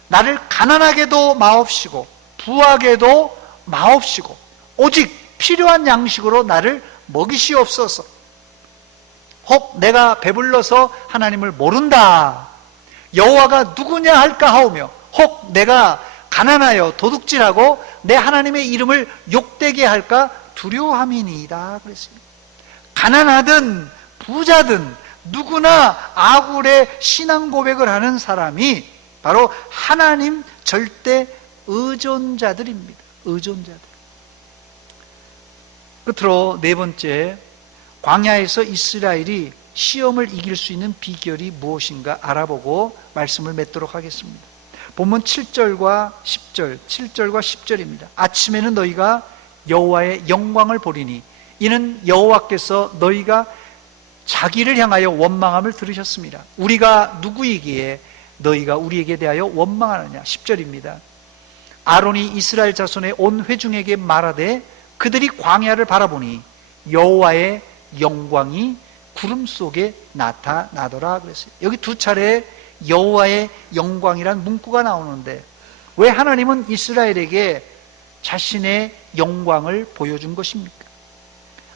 나를 가난하게도 마옵시고 부하게도 마옵시고 오직 필요한 양식으로 나를 먹이시옵소서. 혹 내가 배불러서 하나님을 모른다, 여호와가 누구냐 할까 하오며, 혹 내가 가난하여 도둑질하고 내 하나님의 이름을 욕되게 할까 두려워함이니이다 그랬습니다. 가난하든 부자든 누구나 아굴의 신앙 고백을 하는 사람이 바로 하나님 절대 의존자들입니다. 의존자들. 끝으로 네 번째, 광야에서 이스라엘이 시험을 이길 수 있는 비결이 무엇인가 알아보고 말씀을 맺도록 하겠습니다. 본문 7절과 10절, 7절과 10절입니다. 아침에는 너희가 여호와의 영광을 보리니 이는 여호와께서 너희가 자기를 향하여 원망함을 들으셨습니다. 우리가 누구이기에 너희가 우리에게 대하여 원망하느냐. 10절입니다. 아론이 이스라엘 자손의 온 회중에게 말하되 그들이 광야를 바라보니 여호와의 영광이 구름 속에 나타나더라 그랬어요. 여기 두 차례 여호와의 영광이란 문구가 나오는데 왜 하나님은 이스라엘에게 자신의 영광을 보여준 것입니까?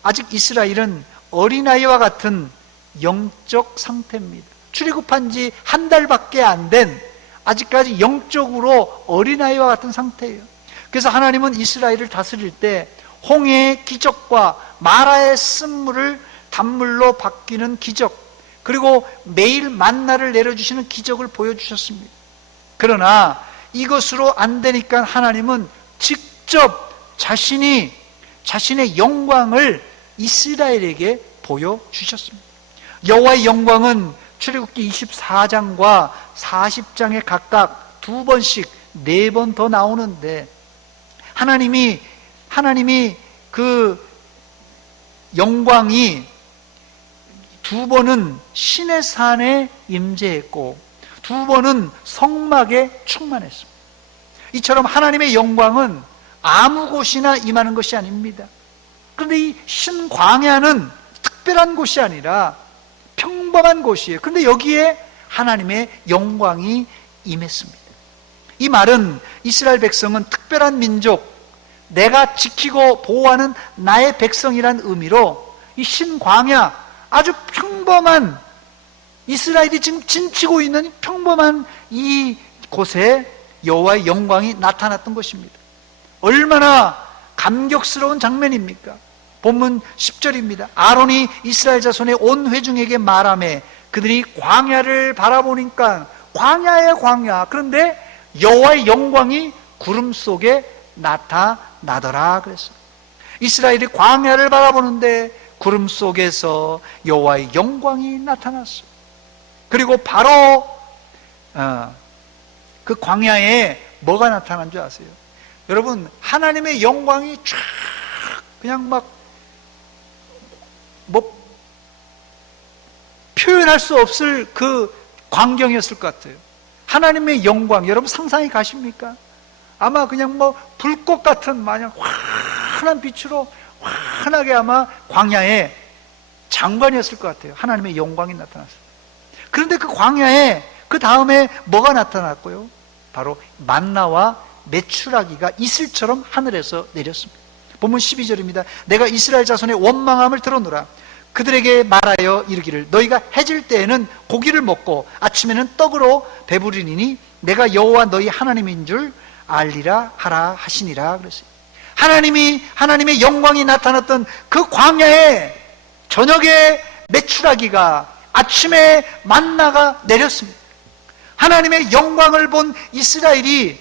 아직 이스라엘은 어린아이와 같은 영적 상태입니다. 출애굽한 지 한 달밖에 안 된 아직까지 영적으로 어린아이와 같은 상태예요. 그래서 하나님은 이스라엘을 다스릴 때 홍해의 기적과 마라의 쓴물을 단물로 바뀌는 기적, 그리고 매일 만나를 내려주시는 기적을 보여주셨습니다. 그러나 이것으로 안 되니까 하나님은 직접 자신의 영광을 이스라엘에게 보여주셨습니다. 여호와의 영광은 출애굽기 24장과 40장에 각각 2번씩 4번 더 나오는데 하나님이 그 영광이 2번은 시내 산에 임재했고 2번은 성막에 충만했습니다. 이처럼 하나님의 영광은 아무 곳이나 임하는 것이 아닙니다. 그런데 이 신광야는 특별한 곳이 아니라 평범한 곳이에요. 그런데 여기에 하나님의 영광이 임했습니다. 이 말은 이스라엘 백성은 특별한 민족, 내가 지키고 보호하는 나의 백성이란 의미로 이 신광야, 아주 평범한, 이스라엘이 지금 진치고 있는 평범한 이 곳에 여호와의 영광이 나타났던 것입니다. 얼마나 감격스러운 장면입니까? 본문 10절입니다. 아론이 이스라엘 자손의 온 회중에게 말하매 그들이 광야를 바라보니까 광야의 광야, 그런데 여호와의 영광이 구름 속에 나타나더라 그랬어요. 이스라엘이 광야를 바라보는데 구름 속에서 여호와의 영광이 나타났어요. 그리고 바로 그 광야에 뭐가 나타난 줄 아세요? 여러분, 하나님의 영광이 쫙 그냥 표현할 수 없을 그 광경이었을 것 같아요. 하나님의 영광, 여러분 상상이 가십니까? 아마 그냥 불꽃 같은 마냥 환한 빛으로 환하게 아마 광야에 장관이었을 것 같아요. 하나님의 영광이 나타났어요. 그런데 그 광야에 그 다음에 뭐가 나타났고요? 바로 만나와 메추라기가 이슬처럼 하늘에서 내렸습니다. 본문 12절입니다. 내가 이스라엘 자손의 원망함을 들었노라. 그들에게 말하여 이르기를 너희가 해질 때에는 고기를 먹고 아침에는 떡으로 배부르리니 내가 여호와 너희 하나님인 줄 알리라 하라 하시니라 그랬어요. 하나님의 영광이 나타났던 그 광야에 저녁에 메추라기가, 아침에 만나가 내렸습니다. 하나님의 영광을 본 이스라엘이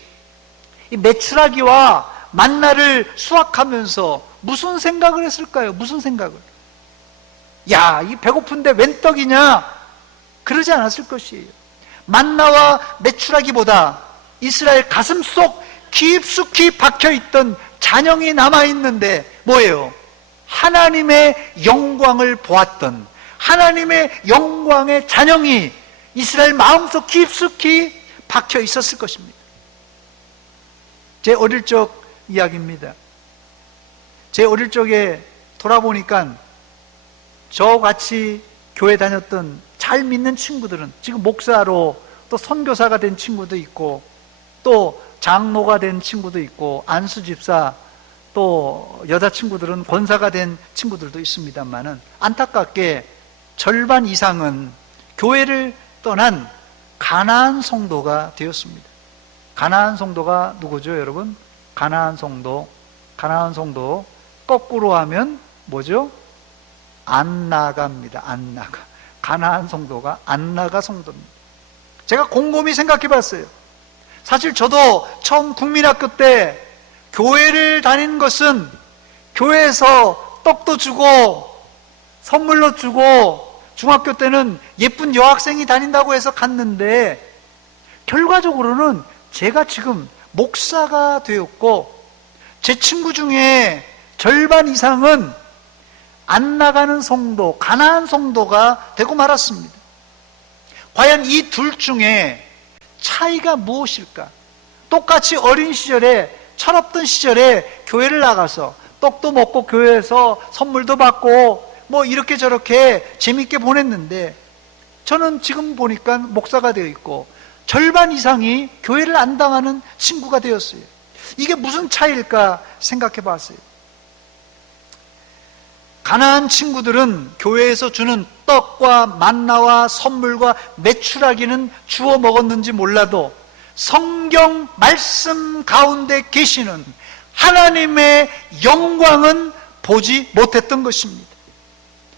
이 메추라기와 만나를 수확하면서 무슨 생각을 했을까요? 무슨 생각을? 야, 이 배고픈데 웬 떡이냐? 그러지 않았을 것이에요. 만나와 메추라기보다 이스라엘 가슴 속 깊숙이 박혀있던 잔영이 남아있는데 뭐예요? 하나님의 영광을 보았던 하나님의 영광의 잔영이 이스라엘 마음속 깊숙이 박혀 있었을 것입니다. 제 어릴 적 이야기입니다. 제 어릴 적에 돌아보니까 저같이 교회 다녔던 잘 믿는 친구들은 지금 목사로 또 선교사가 된 친구도 있고 또 장로가 된 친구도 있고 안수집사, 또 여자친구들은 권사가 된 친구들도 있습니다만은 안타깝게 절반 이상은 교회를 떠난 가나안 성도가 되었습니다. 가나안 성도가 누구죠, 여러분? 가나안 성도 거꾸로 하면 뭐죠? 안나가입니다. 안나가. 가나안 성도가 안나가 성도입니다. 제가 곰곰이 생각해 봤어요. 사실 저도 처음 국민학교 때 교회를 다니는 것은 교회에서 떡도 주고 선물로 주고 중학교 때는 예쁜 여학생이 다닌다고 해서 갔는데 결과적으로는 제가 지금 목사가 되었고 제 친구 중에 절반 이상은 안 나가는 성도, 가난한 성도가 되고 말았습니다. 과연 이 둘 중에 차이가 무엇일까? 똑같이 어린 시절에, 철없던 시절에 교회를 나가서 떡도 먹고 교회에서 선물도 받고 뭐 이렇게 저렇게 재밌게 보냈는데 저는 지금 보니까 목사가 되어 있고 절반 이상이 교회를 안 당하는 친구가 되었어요. 이게 무슨 차이일까 생각해 봤어요. 가난한 친구들은 교회에서 주는 떡과 만나와 선물과 메추라기는 주워 먹었는지 몰라도 성경 말씀 가운데 계시는 하나님의 영광은 보지 못했던 것입니다.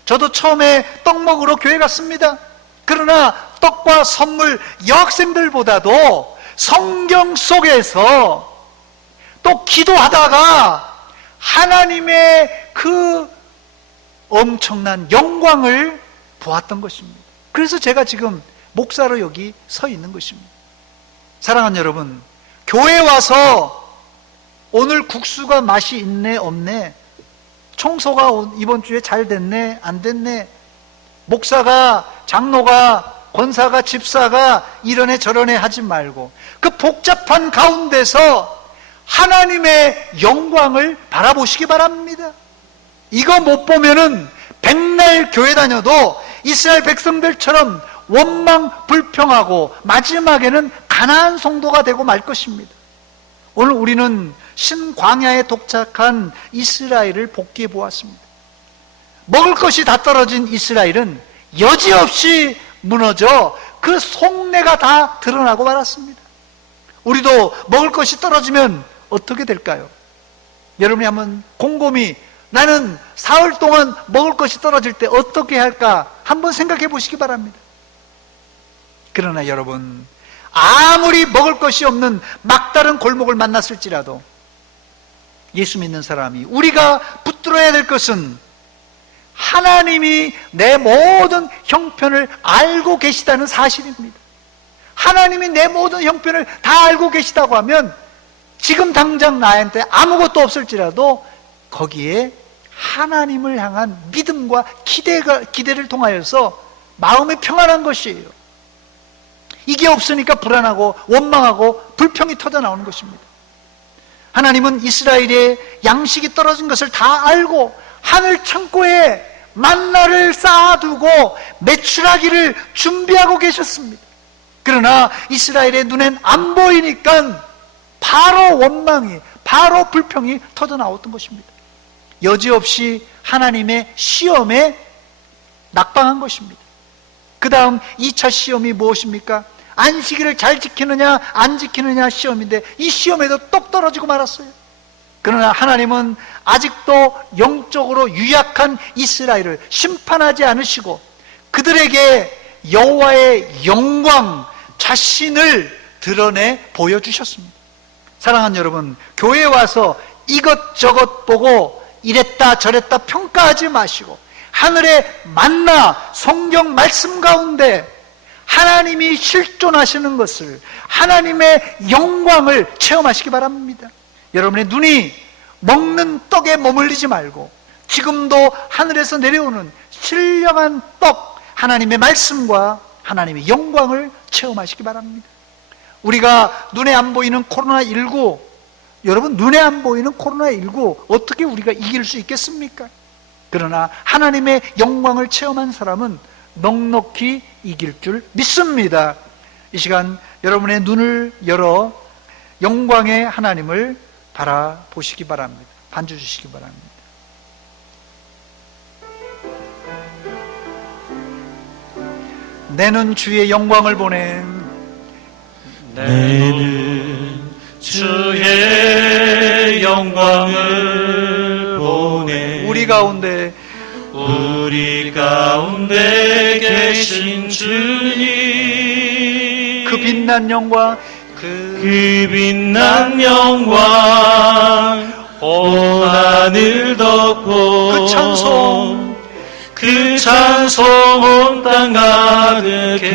저도 처음에 떡 먹으러 교회 갔습니다. 그러나 떡과 선물, 여학생들보다도 성경 속에서 또 기도하다가 하나님의 그 엄청난 영광을 보았던 것입니다. 그래서 제가 지금 목사로 여기 서 있는 것입니다. 사랑하는 여러분, 교회 와서 오늘 국수가 맛이 있네 없네, 청소가 이번 주에 잘 됐네 안 됐네, 목사가, 장로가, 권사가, 집사가 이러네 저러네 하지 말고 그 복잡한 가운데서 하나님의 영광을 바라보시기 바랍니다. 이거 못 보면은 백날 교회 다녀도 이스라엘 백성들처럼 원망 불평하고 마지막에는 가난한 성도가 되고 말 것입니다. 오늘 우리는 신광야에 도착한 이스라엘을 복기해 보았습니다. 먹을 것이 다 떨어진 이스라엘은 여지없이 무너져 그 속내가 다 드러나고 말았습니다. 우리도 먹을 것이 떨어지면 어떻게 될까요? 여러분이 한번 곰곰이 나는 사흘 동안 먹을 것이 떨어질 때 어떻게 할까 한번 생각해 보시기 바랍니다. 그러나 여러분, 아무리 먹을 것이 없는 막다른 골목을 만났을지라도 예수 믿는 사람이 우리가 붙들어야 될 것은 하나님이 내 모든 형편을 알고 계시다는 사실입니다. 하나님이 내 모든 형편을 다 알고 계시다고 하면 지금 당장 나한테 아무것도 없을지라도 거기에 하나님을 향한 믿음과 기대를 통하여서 마음이 평안한 것이에요. 이게 없으니까 불안하고 원망하고 불평이 터져나오는 것입니다. 하나님은 이스라엘의 양식이 떨어진 것을 다 알고 하늘 창고에 만나를 쌓아두고 메추라기를 준비하고 계셨습니다. 그러나 이스라엘의 눈엔 안 보이니까 바로 원망이, 바로 불평이 터져나왔던 것입니다. 여지없이 하나님의 시험에 낙방한 것입니다. 그 다음 2차 시험이 무엇입니까? 안식일을 잘 지키느냐 안 지키느냐 시험인데 이 시험에도 똑 떨어지고 말았어요. 그러나 하나님은 아직도 영적으로 유약한 이스라엘을 심판하지 않으시고 그들에게 여호와의 영광 자신을 드러내 보여주셨습니다. 사랑하는 여러분, 교회에 와서 이것저것 보고 이랬다 저랬다 평가하지 마시고 하늘의 만나 성경 말씀 가운데 하나님이 실존하시는 것을, 하나님의 영광을 체험하시기 바랍니다. 여러분의 눈이 먹는 떡에 머물리지 말고 지금도 하늘에서 내려오는 신령한 떡, 하나님의 말씀과 하나님의 영광을 체험하시기 바랍니다. 우리가 눈에 안 보이는 코로나19, 여러분 눈에 안 보이는 코로나19 어떻게 우리가 이길 수 있겠습니까? 그러나 하나님의 영광을 체험한 사람은 넉넉히 이길 줄 믿습니다. 이 시간 여러분의 눈을 열어 영광의 하나님을 바라보시기 바랍니다. 반주 주시기 바랍니다. 내는 주의 영광을 보내. 내는 주의 영광을 보내. 우리 가운데 계신 주님, 그 빛난 영광, 그 빛난 영광 온 하늘 덮고 그 찬송 온 땅 가득해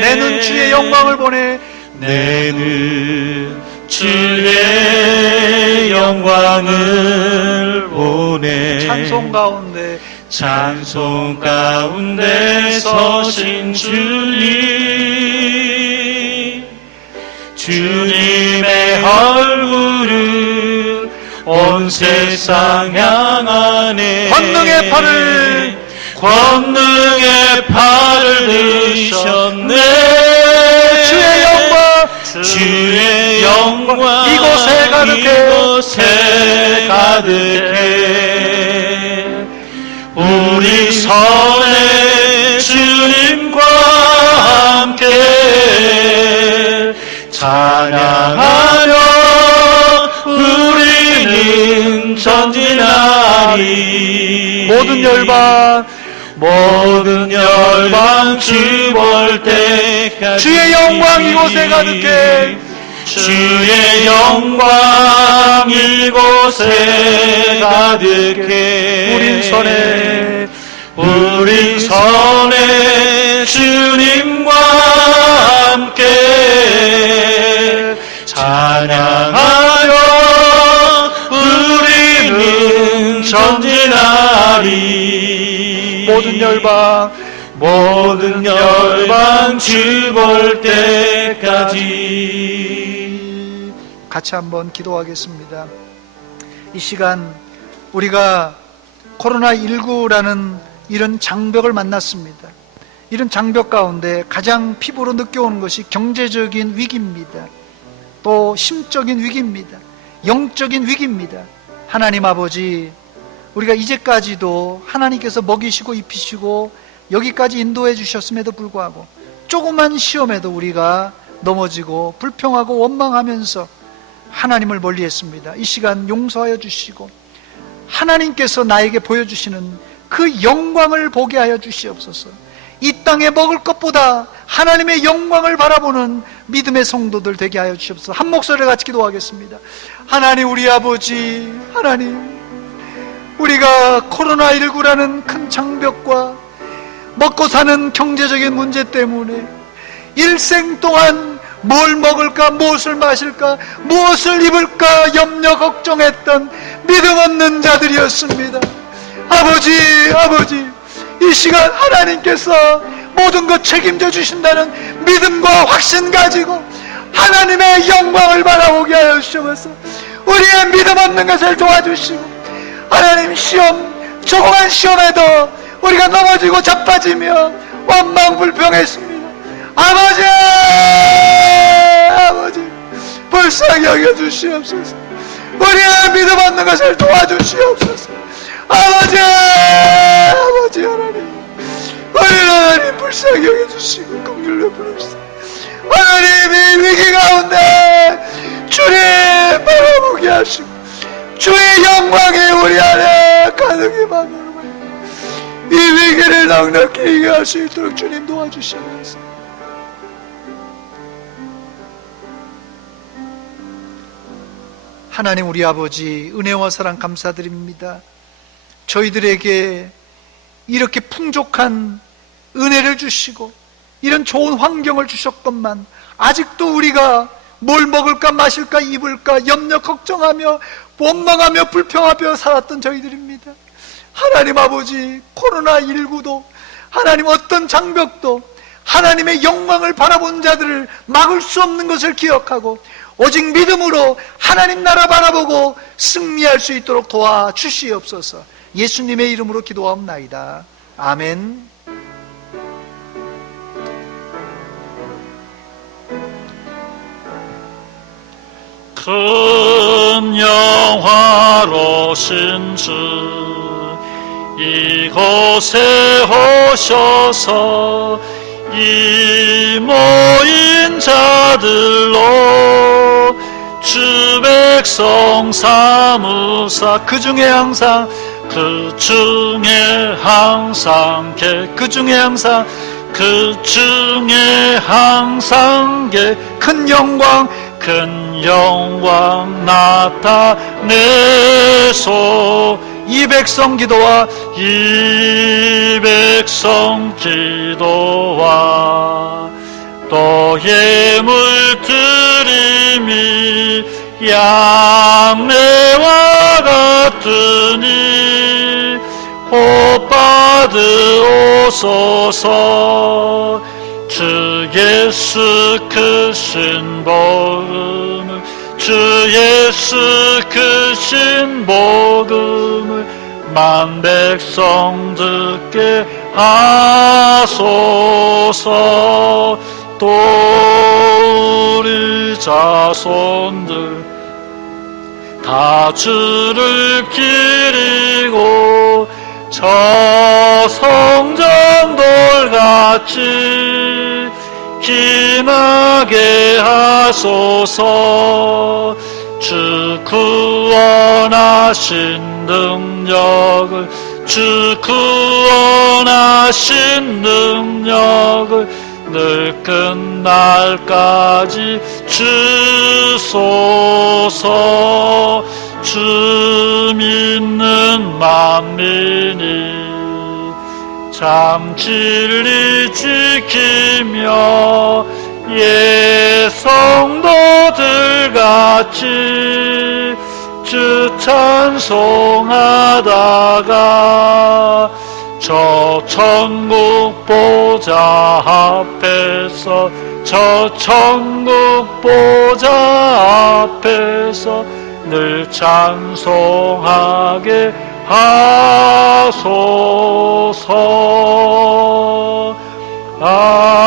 내는 주의 영광을 보내 내는 주의 영광을 보내 찬송 가운데 서신 주님의 얼굴을 온 세상 향하네 권능의 팔을 드셨네 주의 영광 이곳에 가득해 우리 선에 주님과 함께 찬양하며 우리는 전진하리 모든 열방 주 볼 때까지 주의 영광 이곳에 가득해 주의 영광 이곳에 가득해 우리 선에 주님과 함께 찬양하여 우리는 전진하리 모든 열방 주 볼 때까지. 같이 한번 기도하겠습니다. 이 시간 우리가 코로나19라는 이런 장벽을 만났습니다. 이런 장벽 가운데 가장 피부로 느껴오는 것이 경제적인 위기입니다. 또 심적인 위기입니다. 영적인 위기입니다. 하나님 아버지, 우리가 이제까지도 하나님께서 먹이시고 입히시고 여기까지 인도해 주셨음에도 불구하고 조그만 시험에도 우리가 넘어지고 불평하고 원망하면서 하나님을 멀리했습니다. 이 시간 용서하여 주시고 하나님께서 나에게 보여주시는 그 영광을 보게 하여 주시옵소서. 이 땅에 먹을 것보다 하나님의 영광을 바라보는 믿음의 성도들 되게 하여 주시옵소서. 한 목소리를 같이 기도하겠습니다. 하나님, 우리 아버지, 하나님, 우리가 코로나19라는 큰 장벽과 먹고 사는 경제적인 문제 때문에 일생 동안 뭘 먹을까, 무엇을 마실까, 무엇을 입을까 염려 걱정했던 믿음 없는 자들이었습니다. 아버지, 이 시간 하나님께서 모든 것 책임져 주신다는 믿음과 확신 가지고 하나님의 영광을 바라보게 하여 주시옵소서. 우리의 믿음 없는 것을 도와주시고 하나님, 조그만 시험에도 우리가 넘어지고 자빠지며 원망 불평했습니다. 아버지, 불쌍히 여겨주시옵소서. 우리의 믿음 없는 것을 도와주시옵소서. 아버지 하나님, 우리 하나님 불쌍히 여겨주시고 긍휼히 여겨주시옵소서. 하나님, 이 위기 가운데 주님 바라보게 하시고 주의 영광이 우리 안에 가득히 만들어 이 위기를 넉넉히 이겨할 수 있도록 주님 도와주시옵소서. 하나님, 우리 아버지, 은혜와 사랑 감사드립니다. 저희들에게 이렇게 풍족한 은혜를 주시고 이런 좋은 환경을 주셨건만 아직도 우리가 뭘 먹을까 마실까 입을까 염려 걱정하며 원망하며 불평하며 살았던 저희들입니다. 하나님 아버지, 코로나19도 하나님 어떤 장벽도 하나님의 영광을 바라본 자들을 막을 수 없는 것을 기억하고 오직 믿음으로 하나님 나라 바라보고 승리할 수 있도록 도와주시옵소서. 예수님의 이름으로 기도하옵나이다. 아멘. 큰 영화로신 주 이곳에 오셔서 이 모인 자들로 주 백성 삼으사 그 중에 항상 그 중에 항상 큰 영광 큰 영광 나타내소. 이 백성 기도와 이 백성 기도와 또 예물 드림이 양매와 같으니 곧 받으옵소서. 주 예수 크신 복음을, 주 예수 크신 복음을 만 백성 듣게 하소서. 또 우리 자손들 다 주를 기리고 저 성전돌같이 기나게 하소서. 주 구원하신 능력을, 주 구원하신 능력을 늘 끝날까지 주소서. 주 믿는 만민이 참 진리 지키며 예 성도들 같이 주 찬송하다가 저 천국 보좌 앞에서, 저 천국 보좌 앞에서 늘 찬송하게 하소서. 아멘.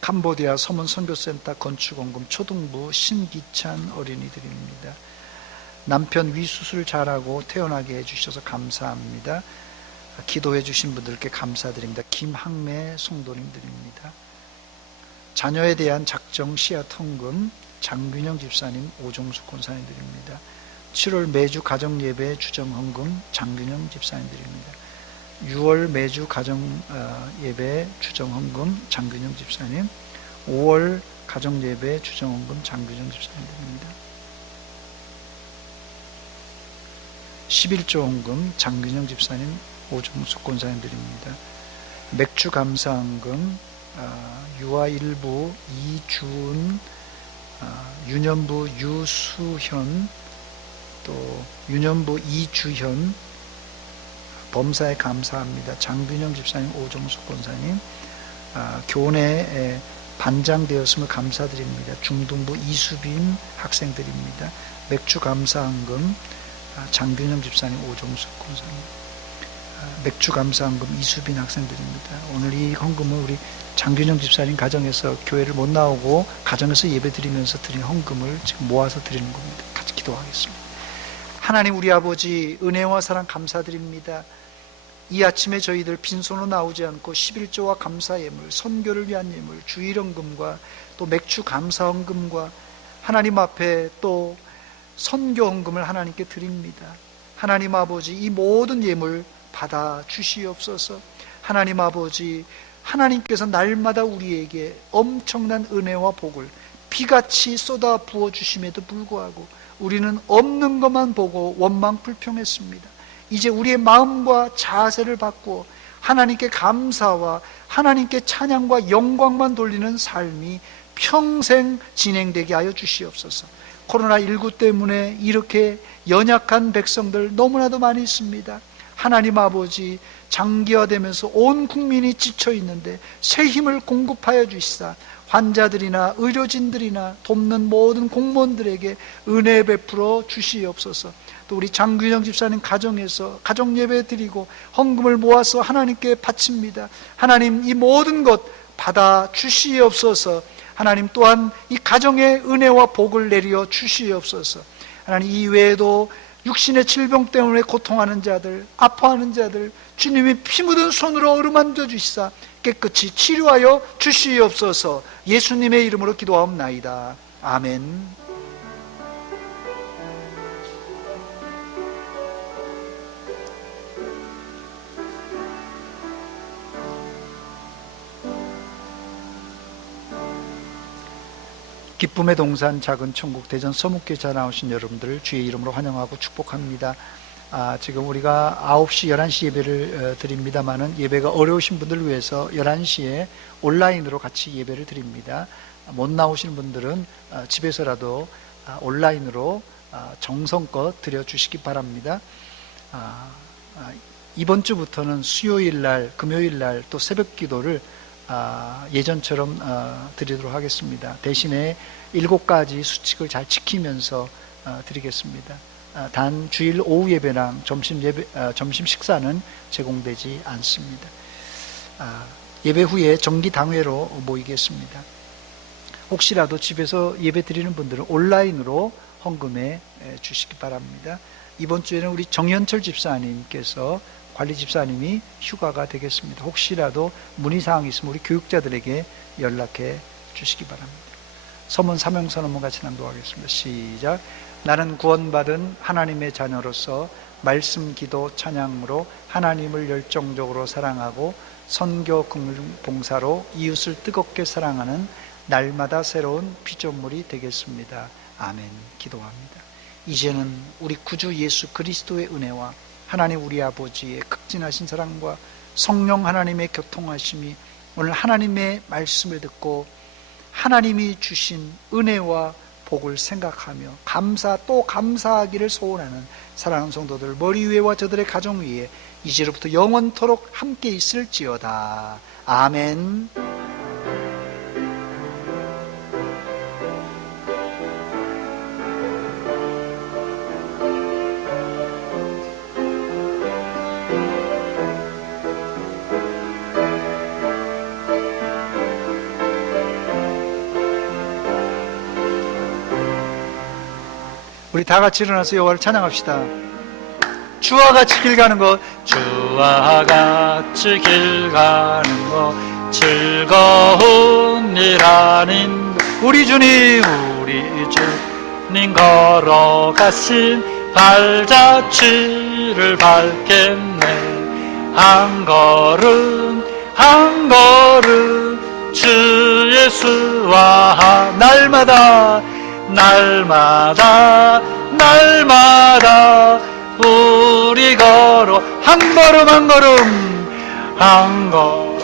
캄보디아 서문 선교센터 건축원금 초등부 신기찬 어린이들입니다. 남편 위수술 잘하고 태어나게 해주셔서 감사합니다. 기도해 주신 분들께 감사드립니다. 김학매 성도님들입니다. 자녀에 대한 작정 씨앗 헌금 장균영 집사님, 오종숙 권사님들입니다. 7월 매주 가정예배 주정 헌금 장균영 집사님들입니다. 6월 매주 가정예배 주정 헌금 장균영 집사님, 5월 가정예배 주정 헌금 장균영 집사님들입니다. 11조 헌금 장균영 집사님, 오종숙 권사님들입니다. 맥주 감사헌금 유아일부 이준, 유년부 유수현, 또 유년부 이주현, 범사에 감사합니다. 장균영 집사님, 오종숙 권사님, 교내에 반장되었음을 감사드립니다. 중등부 이수빈 학생들입니다. 맥주 감사헌금 장균영 집사님, 오종숙 권사님, 맥주 감사헌금 이수빈 학생들입니다. 오늘 이 헌금은 우리 장균영 집사님 가정에서 교회를 못 나오고 가정에서 예배 드리면서 드린 헌금을 지금 모아서 드리는 겁니다. 같이 기도하겠습니다. 하나님 우리 아버지, 은혜와 사랑 감사드립니다. 이 아침에 저희들 빈손으로 나오지 않고 11조와 감사 예물, 선교를 위한 예물, 주일헌금과 또 맥주 감사 헌금과 하나님 앞에 또 선교 헌금을 하나님께 드립니다. 하나님 아버지, 이 모든 예물 받아 주시옵소서. 하나님 아버지, 하나님께서 날마다 우리에게 엄청난 은혜와 복을 비같이 쏟아 부어 주심에도 불구하고 우리는 없는 것만 보고 원망 불평했습니다. 이제 우리의 마음과 자세를 바꾸어 하나님께 감사와 하나님께 찬양과 영광만 돌리는 삶이 평생 진행되게 하여 주시옵소서. 코로나19 때문에 이렇게 연약한 백성들 너무나도 많이 있습니다. 하나님 아버지, 장기화되면서 온 국민이 지쳐 있는데 새 힘을 공급하여 주시사 환자들이나 의료진들이나 돕는 모든 공무원들에게 은혜 베풀어 주시옵소서. 또 우리 장균영 집사님 가정에서 가정 예배 드리고 헌금을 모아서 하나님께 바칩니다. 하나님, 이 모든 것 받아 주시옵소서. 하나님 또한 이 가정에 은혜와 복을 내려 주시옵소서. 하나님, 이 외에도 육신의 질병 때문에 고통하는 자들, 아파하는 자들, 주님이 피 묻은 손으로 어루만져 주시사 깨끗이 치료하여 주시옵소서. 예수님의 이름으로 기도하옵나이다. 아멘. 기쁨의 동산 작은 천국 대전 서묵교회 나오신 여러분들을 주의 이름으로 환영하고 축복합니다. 지금 우리가 9시, 11시 예배를 드립니다만은 예배가 어려우신 분들을 위해서 11시에 온라인으로 같이 예배를 드립니다. 못 나오시는 분들은 집에서라도 온라인으로 정성껏 드려주시기 바랍니다. 이번 주부터는 수요일날, 금요일날 또 새벽 기도를 예전처럼 드리도록 하겠습니다. 대신에 7가지 수칙을 잘 지키면서 드리겠습니다. 단 주일 오후 예배랑 점심 식사는 제공되지 않습니다. 예배 후에 정기 당회로 모이겠습니다. 혹시라도 집에서 예배 드리는 분들은 온라인으로 헌금해 주시기 바랍니다. 이번 주에는 우리 정현철 집사님께서 관리 집사님이 휴가가 되겠습니다. 혹시라도 문의사항이 있으면 우리 교육자들에게 연락해 주시기 바랍니다. 서문 사명선 한번 같이 낭독하겠습니다. 시작. 나는 구원받은 하나님의 자녀로서 말씀, 기도, 찬양으로 하나님을 열정적으로 사랑하고 선교 봉사로 이웃을 뜨겁게 사랑하는 날마다 새로운 피조물이 되겠습니다. 아멘. 기도합니다. 이제는 우리 구주 예수 그리스도의 은혜와 하나님 우리 아버지의 극진하신 사랑과 성령 하나님의 교통하심이 오늘 하나님의 말씀을 듣고 하나님이 주신 은혜와 복을 생각하며 또 감사하기를 소원하는 사랑하는 성도들 머리 위에와 저들의 가정 위에 이제로부터 영원토록 함께 있을지어다. 아멘. 우리 다 같이 일어나서 여호와를 찬양합시다. 주와 같이 길 가는 것, 주와 같이 길 가는 것 즐거운 일 아닌 우리 주님 우리 주님 걸어가신 발자취를 밟겠네. 한 걸음 한 걸음 주 예수와 날마다 우리 걸어 한 걸음 한 걸음 한 걸음